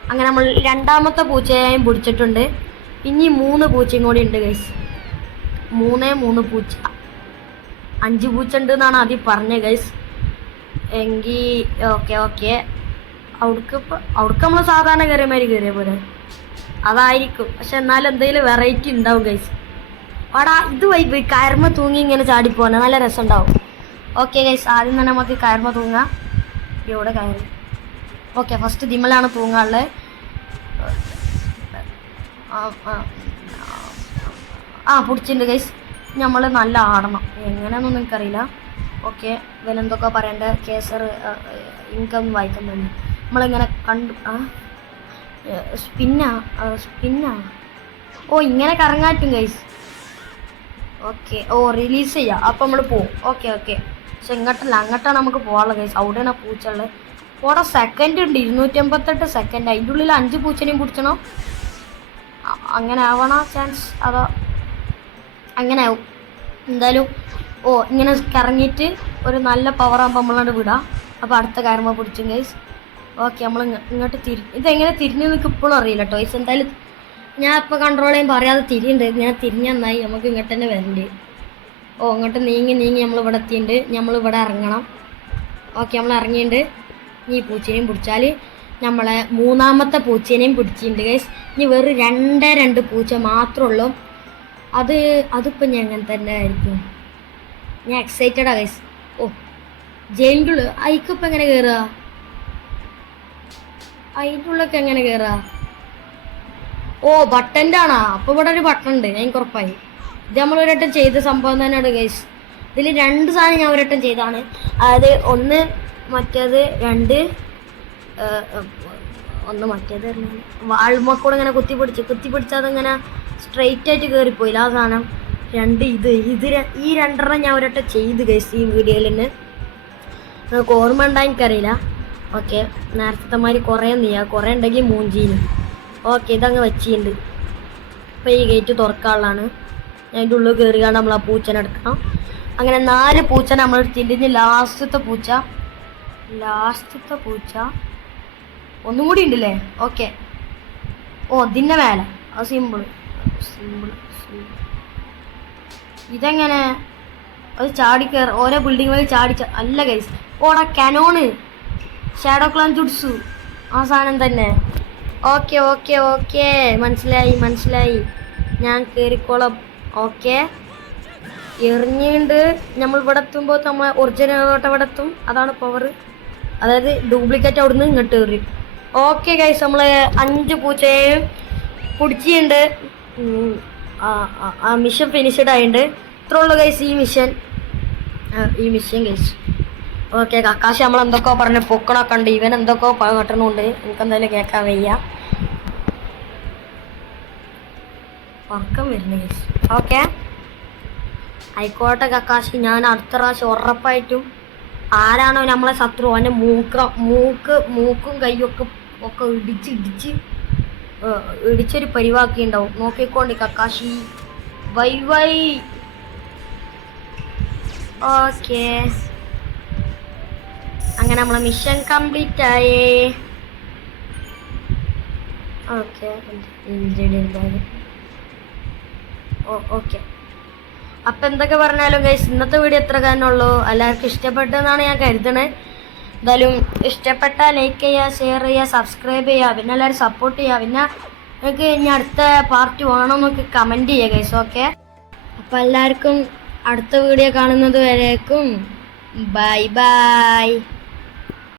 അങ്ങനെ നമ്മൾ രണ്ടാമത്തെ പൂച്ചയായും പിടിച്ചിട്ടുണ്ട്. ഇനി 3 പൂച്ചയും കൂടി ഉണ്ട് ഗൈസ്. 3 പൂച്ച, 5 പൂച്ച ഉണ്ട് എന്നാണ് ആദ്യം പറഞ്ഞത് ഗൈസ്. എങ്കിൽ ഓക്കെ അവിടേക്ക് നമ്മൾ സാധാരണ കയറിയ പോലെ അതായിരിക്കും. പക്ഷെ എന്നാലും എന്തെങ്കിലും വെറൈറ്റി ഉണ്ടാവും ഗൈസ്. ഇത് വൈബ് കയർമ തൂങ്ങി ഇങ്ങനെ ചാടിപ്പോന്നെ നല്ല രസം ഉണ്ടാവും. ഓക്കെ ഗൈസ്, ആദ്യം തന്നെ നമുക്ക് കയർമ തൂങ്ങാം. ഇവിടെ കയറി. ഓക്കെ, ഫസ്റ്റ് ദിമ്മലാണ് തൂങ്ങാനുള്ളത്. പിടിച്ചിട്ടുണ്ട് ഗൈസ്. നമ്മൾ നല്ല ആടണം. എങ്ങനെയാണെന്നൊന്നും എനിക്കറിയില്ല. ഓക്കെ, ഇവനെന്തൊക്കെ പറയണ്ടേ? കേസർ എനിക്കൊന്നും വായിക്കാൻ വേണ്ടി നമ്മളിങ്ങനെ കണ്ടു സ്പിന്നാ ഓ ഇങ്ങനെ കറങ്ങാറ്റും ഗൈസ്. ഓക്കെ ഓ റിലീസ് ചെയ്യാം. അപ്പം നമ്മൾ പോവും. ഓക്കെ പക്ഷെ ഇങ്ങോട്ടല്ല അങ്ങോട്ടാണ് നമുക്ക് പോകാനുള്ളത് ഗൈസ്. അവിടെയാണ് പൂച്ച ഉള്ളത്. ഓടെ സെക്കൻഡ് ഉണ്ട് 288 സെക്കൻഡ്. അതിൻ്റെ ഉള്ളിൽ 5 പൂച്ചനെയും പിടിച്ചണോ? അങ്ങനെ ആവണ ചാൻസ് അതോ അങ്ങനെ ആവും എന്തായാലും. ഓ ഇങ്ങനെ കറങ്ങിയിട്ട് ഒരു നല്ല പവർ ആകുമ്പോൾ നമ്മളോട് വിടാം. അപ്പോൾ അടുത്ത കാര്യമ്പോൾ പിടിച്ചും ഗൈസ്. ഓക്കെ നമ്മൾ ഇങ്ങോട്ട് ഇതെങ്ങനെ തിരിഞ്ഞ് നിൽക്ക് ഇപ്പോഴും അറിയില്ല കേട്ടോ ഗൈസ്. എന്തായാലും ഞാൻ ഇപ്പോൾ കൺട്രോൾ ചെയ്യുമ്പോൾ അറിയാതെ തിരിയുണ്ട്. ഞാൻ തിരിഞ്ഞ് നന്നായി. നമുക്ക് ഇങ്ങോട്ട് തന്നെ വരണ്ട്. ഓ ഇങ്ങോട്ട് നീങ്ങി നമ്മളിവിടെ എത്തിയിട്ടുണ്ട്. നമ്മളിവിടെ ഇറങ്ങണം. ഓക്കെ നമ്മൾ ഇറങ്ങിയിട്ടുണ്ട്. ഈ പൂച്ചേനെയും പിടിച്ചാൽ നമ്മളെ 3ാമത്തെ പൂച്ചേനെയും പിടിച്ചിട്ടുണ്ട് ഗൈസ്. ഇനി വെറും 2 പൂച്ച മാത്രമേ ഉള്ളൂ. അതിപ്പോൾ ഞാൻ അങ്ങനെ തന്നെ ആയിരിക്കും. ഞാൻ എക്സൈറ്റഡാണ് ഗൈസ്. ഓ ജയിലിൻ്റെ ഉള്ളിൽ അതിക്കിപ്പോൾ എങ്ങനെ കയറുക? അതിൻ്റെ ഉള്ളിലൊക്കെ എങ്ങനെ കയറുക? ഓ ബട്ടൻ്റെ ആണോ? അപ്പോൾ ഇവിടെ ഒരു ബട്ടൺ ഉണ്ട്. എനിക്ക് ഉറപ്പായി. ഇത് നമ്മൾ ഒരട്ടം ചെയ്ത സംഭവം തന്നെയാണ് ഗൈസ്. ഇതിൽ 2 സാധനം ഞാൻ ഒരട്ടം ചെയ്താണ്. അതായത് ഒന്ന് മറ്റേത് മറ്റേത് വാൾമക്കൂടെ ഇങ്ങനെ കുത്തിപ്പിടിച്ച് അതിങ്ങനെ സ്ട്രെയിറ്റ് ആയിട്ട് കയറിപ്പോയില്ല ആ സാധനം. ഈ 2 ഞാൻ ഒരട്ടം ചെയ്ത് ഗൈസ് ഈ വീഡിയോയിൽ തന്നെ. നമുക്ക് ഓർമ്മ ഉണ്ടായി എനിക്കറിയില്ല. ഓക്കെ നേരത്തെ മാതിരി കുറേ ഉണ്ടെങ്കിൽ മൂഞ്ചീന്. ഓക്കെ ഇതങ്ങ് വെച്ചിട്ടുണ്ട്. അപ്പോൾ ഈ ഗേറ്റ് തുറക്കാനുള്ളതാണ്. ഞാൻ അതിൻ്റെ ഉള്ളിൽ കയറിയാണ് നമ്മൾ ആ പൂച്ചനെ എടുക്കണം. അങ്ങനെ 4 പൂച്ചനെ നമ്മൾ എടുത്തിട്ട് ലാസ്റ്റത്തെ പൂച്ച ഒന്നും കൂടി ഉണ്ടല്ലേ? ഓക്കെ ഓ ഇതിൻ്റെ മേലെ അത് സിമ്പിൾ. ഇതെങ്ങനെ അത് ചാടി കയറി ഓരോ ബിൽഡിംഗ് വഴി അല്ല ഗൈസ്. ഓടാ കനോണ് ഷാഡോ ക്ലാൻ ജുഡ്സു ആ സാധനം തന്നെ. ഓക്കെ മനസ്സിലായി. ഞാൻ കയറിക്കോളാം. ഓക്കെ എറിഞ്ഞുകൊണ്ട് നമ്മൾ ഇവിടെ എത്തുമ്പോൾ നമ്മൾ ഒറിജിനലോട്ട് ഇവിടെ എത്തും. അതാണ് പവർ. അതായത് ഡ്യൂപ്ലിക്കേറ്റ് അവിടുന്ന് ഇങ്ങോട്ട് കയറി. ഓക്കെ ഗൈസ് നമ്മൾ 5 പൂച്ചയും പിടിച്ചിട്ടുണ്ട്. ആ മിഷൻ ഫിനിഷ്ഡ് ആയിട്ടുണ്ട്. ഇത്രേ ഉള്ളൂ ഗൈസ് ഈ മിഷൻ ഗൈസ്. ഓക്കെ കക്കാശി നമ്മൾ എന്തൊക്കെയോ പറഞ്ഞ് പൊക്കണൊക്കെ ഉണ്ട്. ഇവൻ എന്തൊക്കെയോ കെട്ടണമുണ്ട്. എനിക്കെന്തായാലും കേൾക്കാൻ വയ്യ. ഉറക്കം വരുന്നു ഗൈസ്. ഓക്കെ ആയിക്കോട്ടെ കക്കാശി. ഞാൻ അടുത്ത പ്രാവശ്യം ഉറപ്പായിട്ടും ആരാണോ നമ്മളെ ശത്രു അവൻ്റെ മൂക്കും കൈയൊക്കെ ഇടിച്ചൊരു പരിവാക്കി ഉണ്ടാവും. നോക്കിക്കോണ്ടി കക്കാശി. ബൈ. ഓക്കെ അങ്ങനെ നമ്മളെ മിഷൻ കംപ്ലീറ്റ് ആയേ. ഓക്കെ ഓക്കെ അപ്പം എന്തൊക്കെ പറഞ്ഞാലും ഗൈസ് ഇന്നത്തെ വീഡിയോ എത്ര കാരണമുള്ളൂ. എല്ലാവർക്കും ഇഷ്ടപ്പെട്ടെന്നാണ് ഞാൻ കരുതണേ. എന്തായാലും ഇഷ്ടപ്പെട്ടാൽ ലൈക്ക് ചെയ്യുക, ഷെയർ ചെയ്യുക, സബ്സ്ക്രൈബ് ചെയ്യുക. പിന്നെ എല്ലാവരും സപ്പോർട്ട് ചെയ്യുക. പിന്നെ നിങ്ങൾക്ക് ഇനി അടുത്ത പാർട്ട് വേണമെന്നൊക്കെ കമൻറ്റ് ചെയ്യുക ഗൈസ്. ഓക്കെ അപ്പം എല്ലാവർക്കും അടുത്ത വീഡിയോ കാണുന്നത് വരേക്കും ബൈ.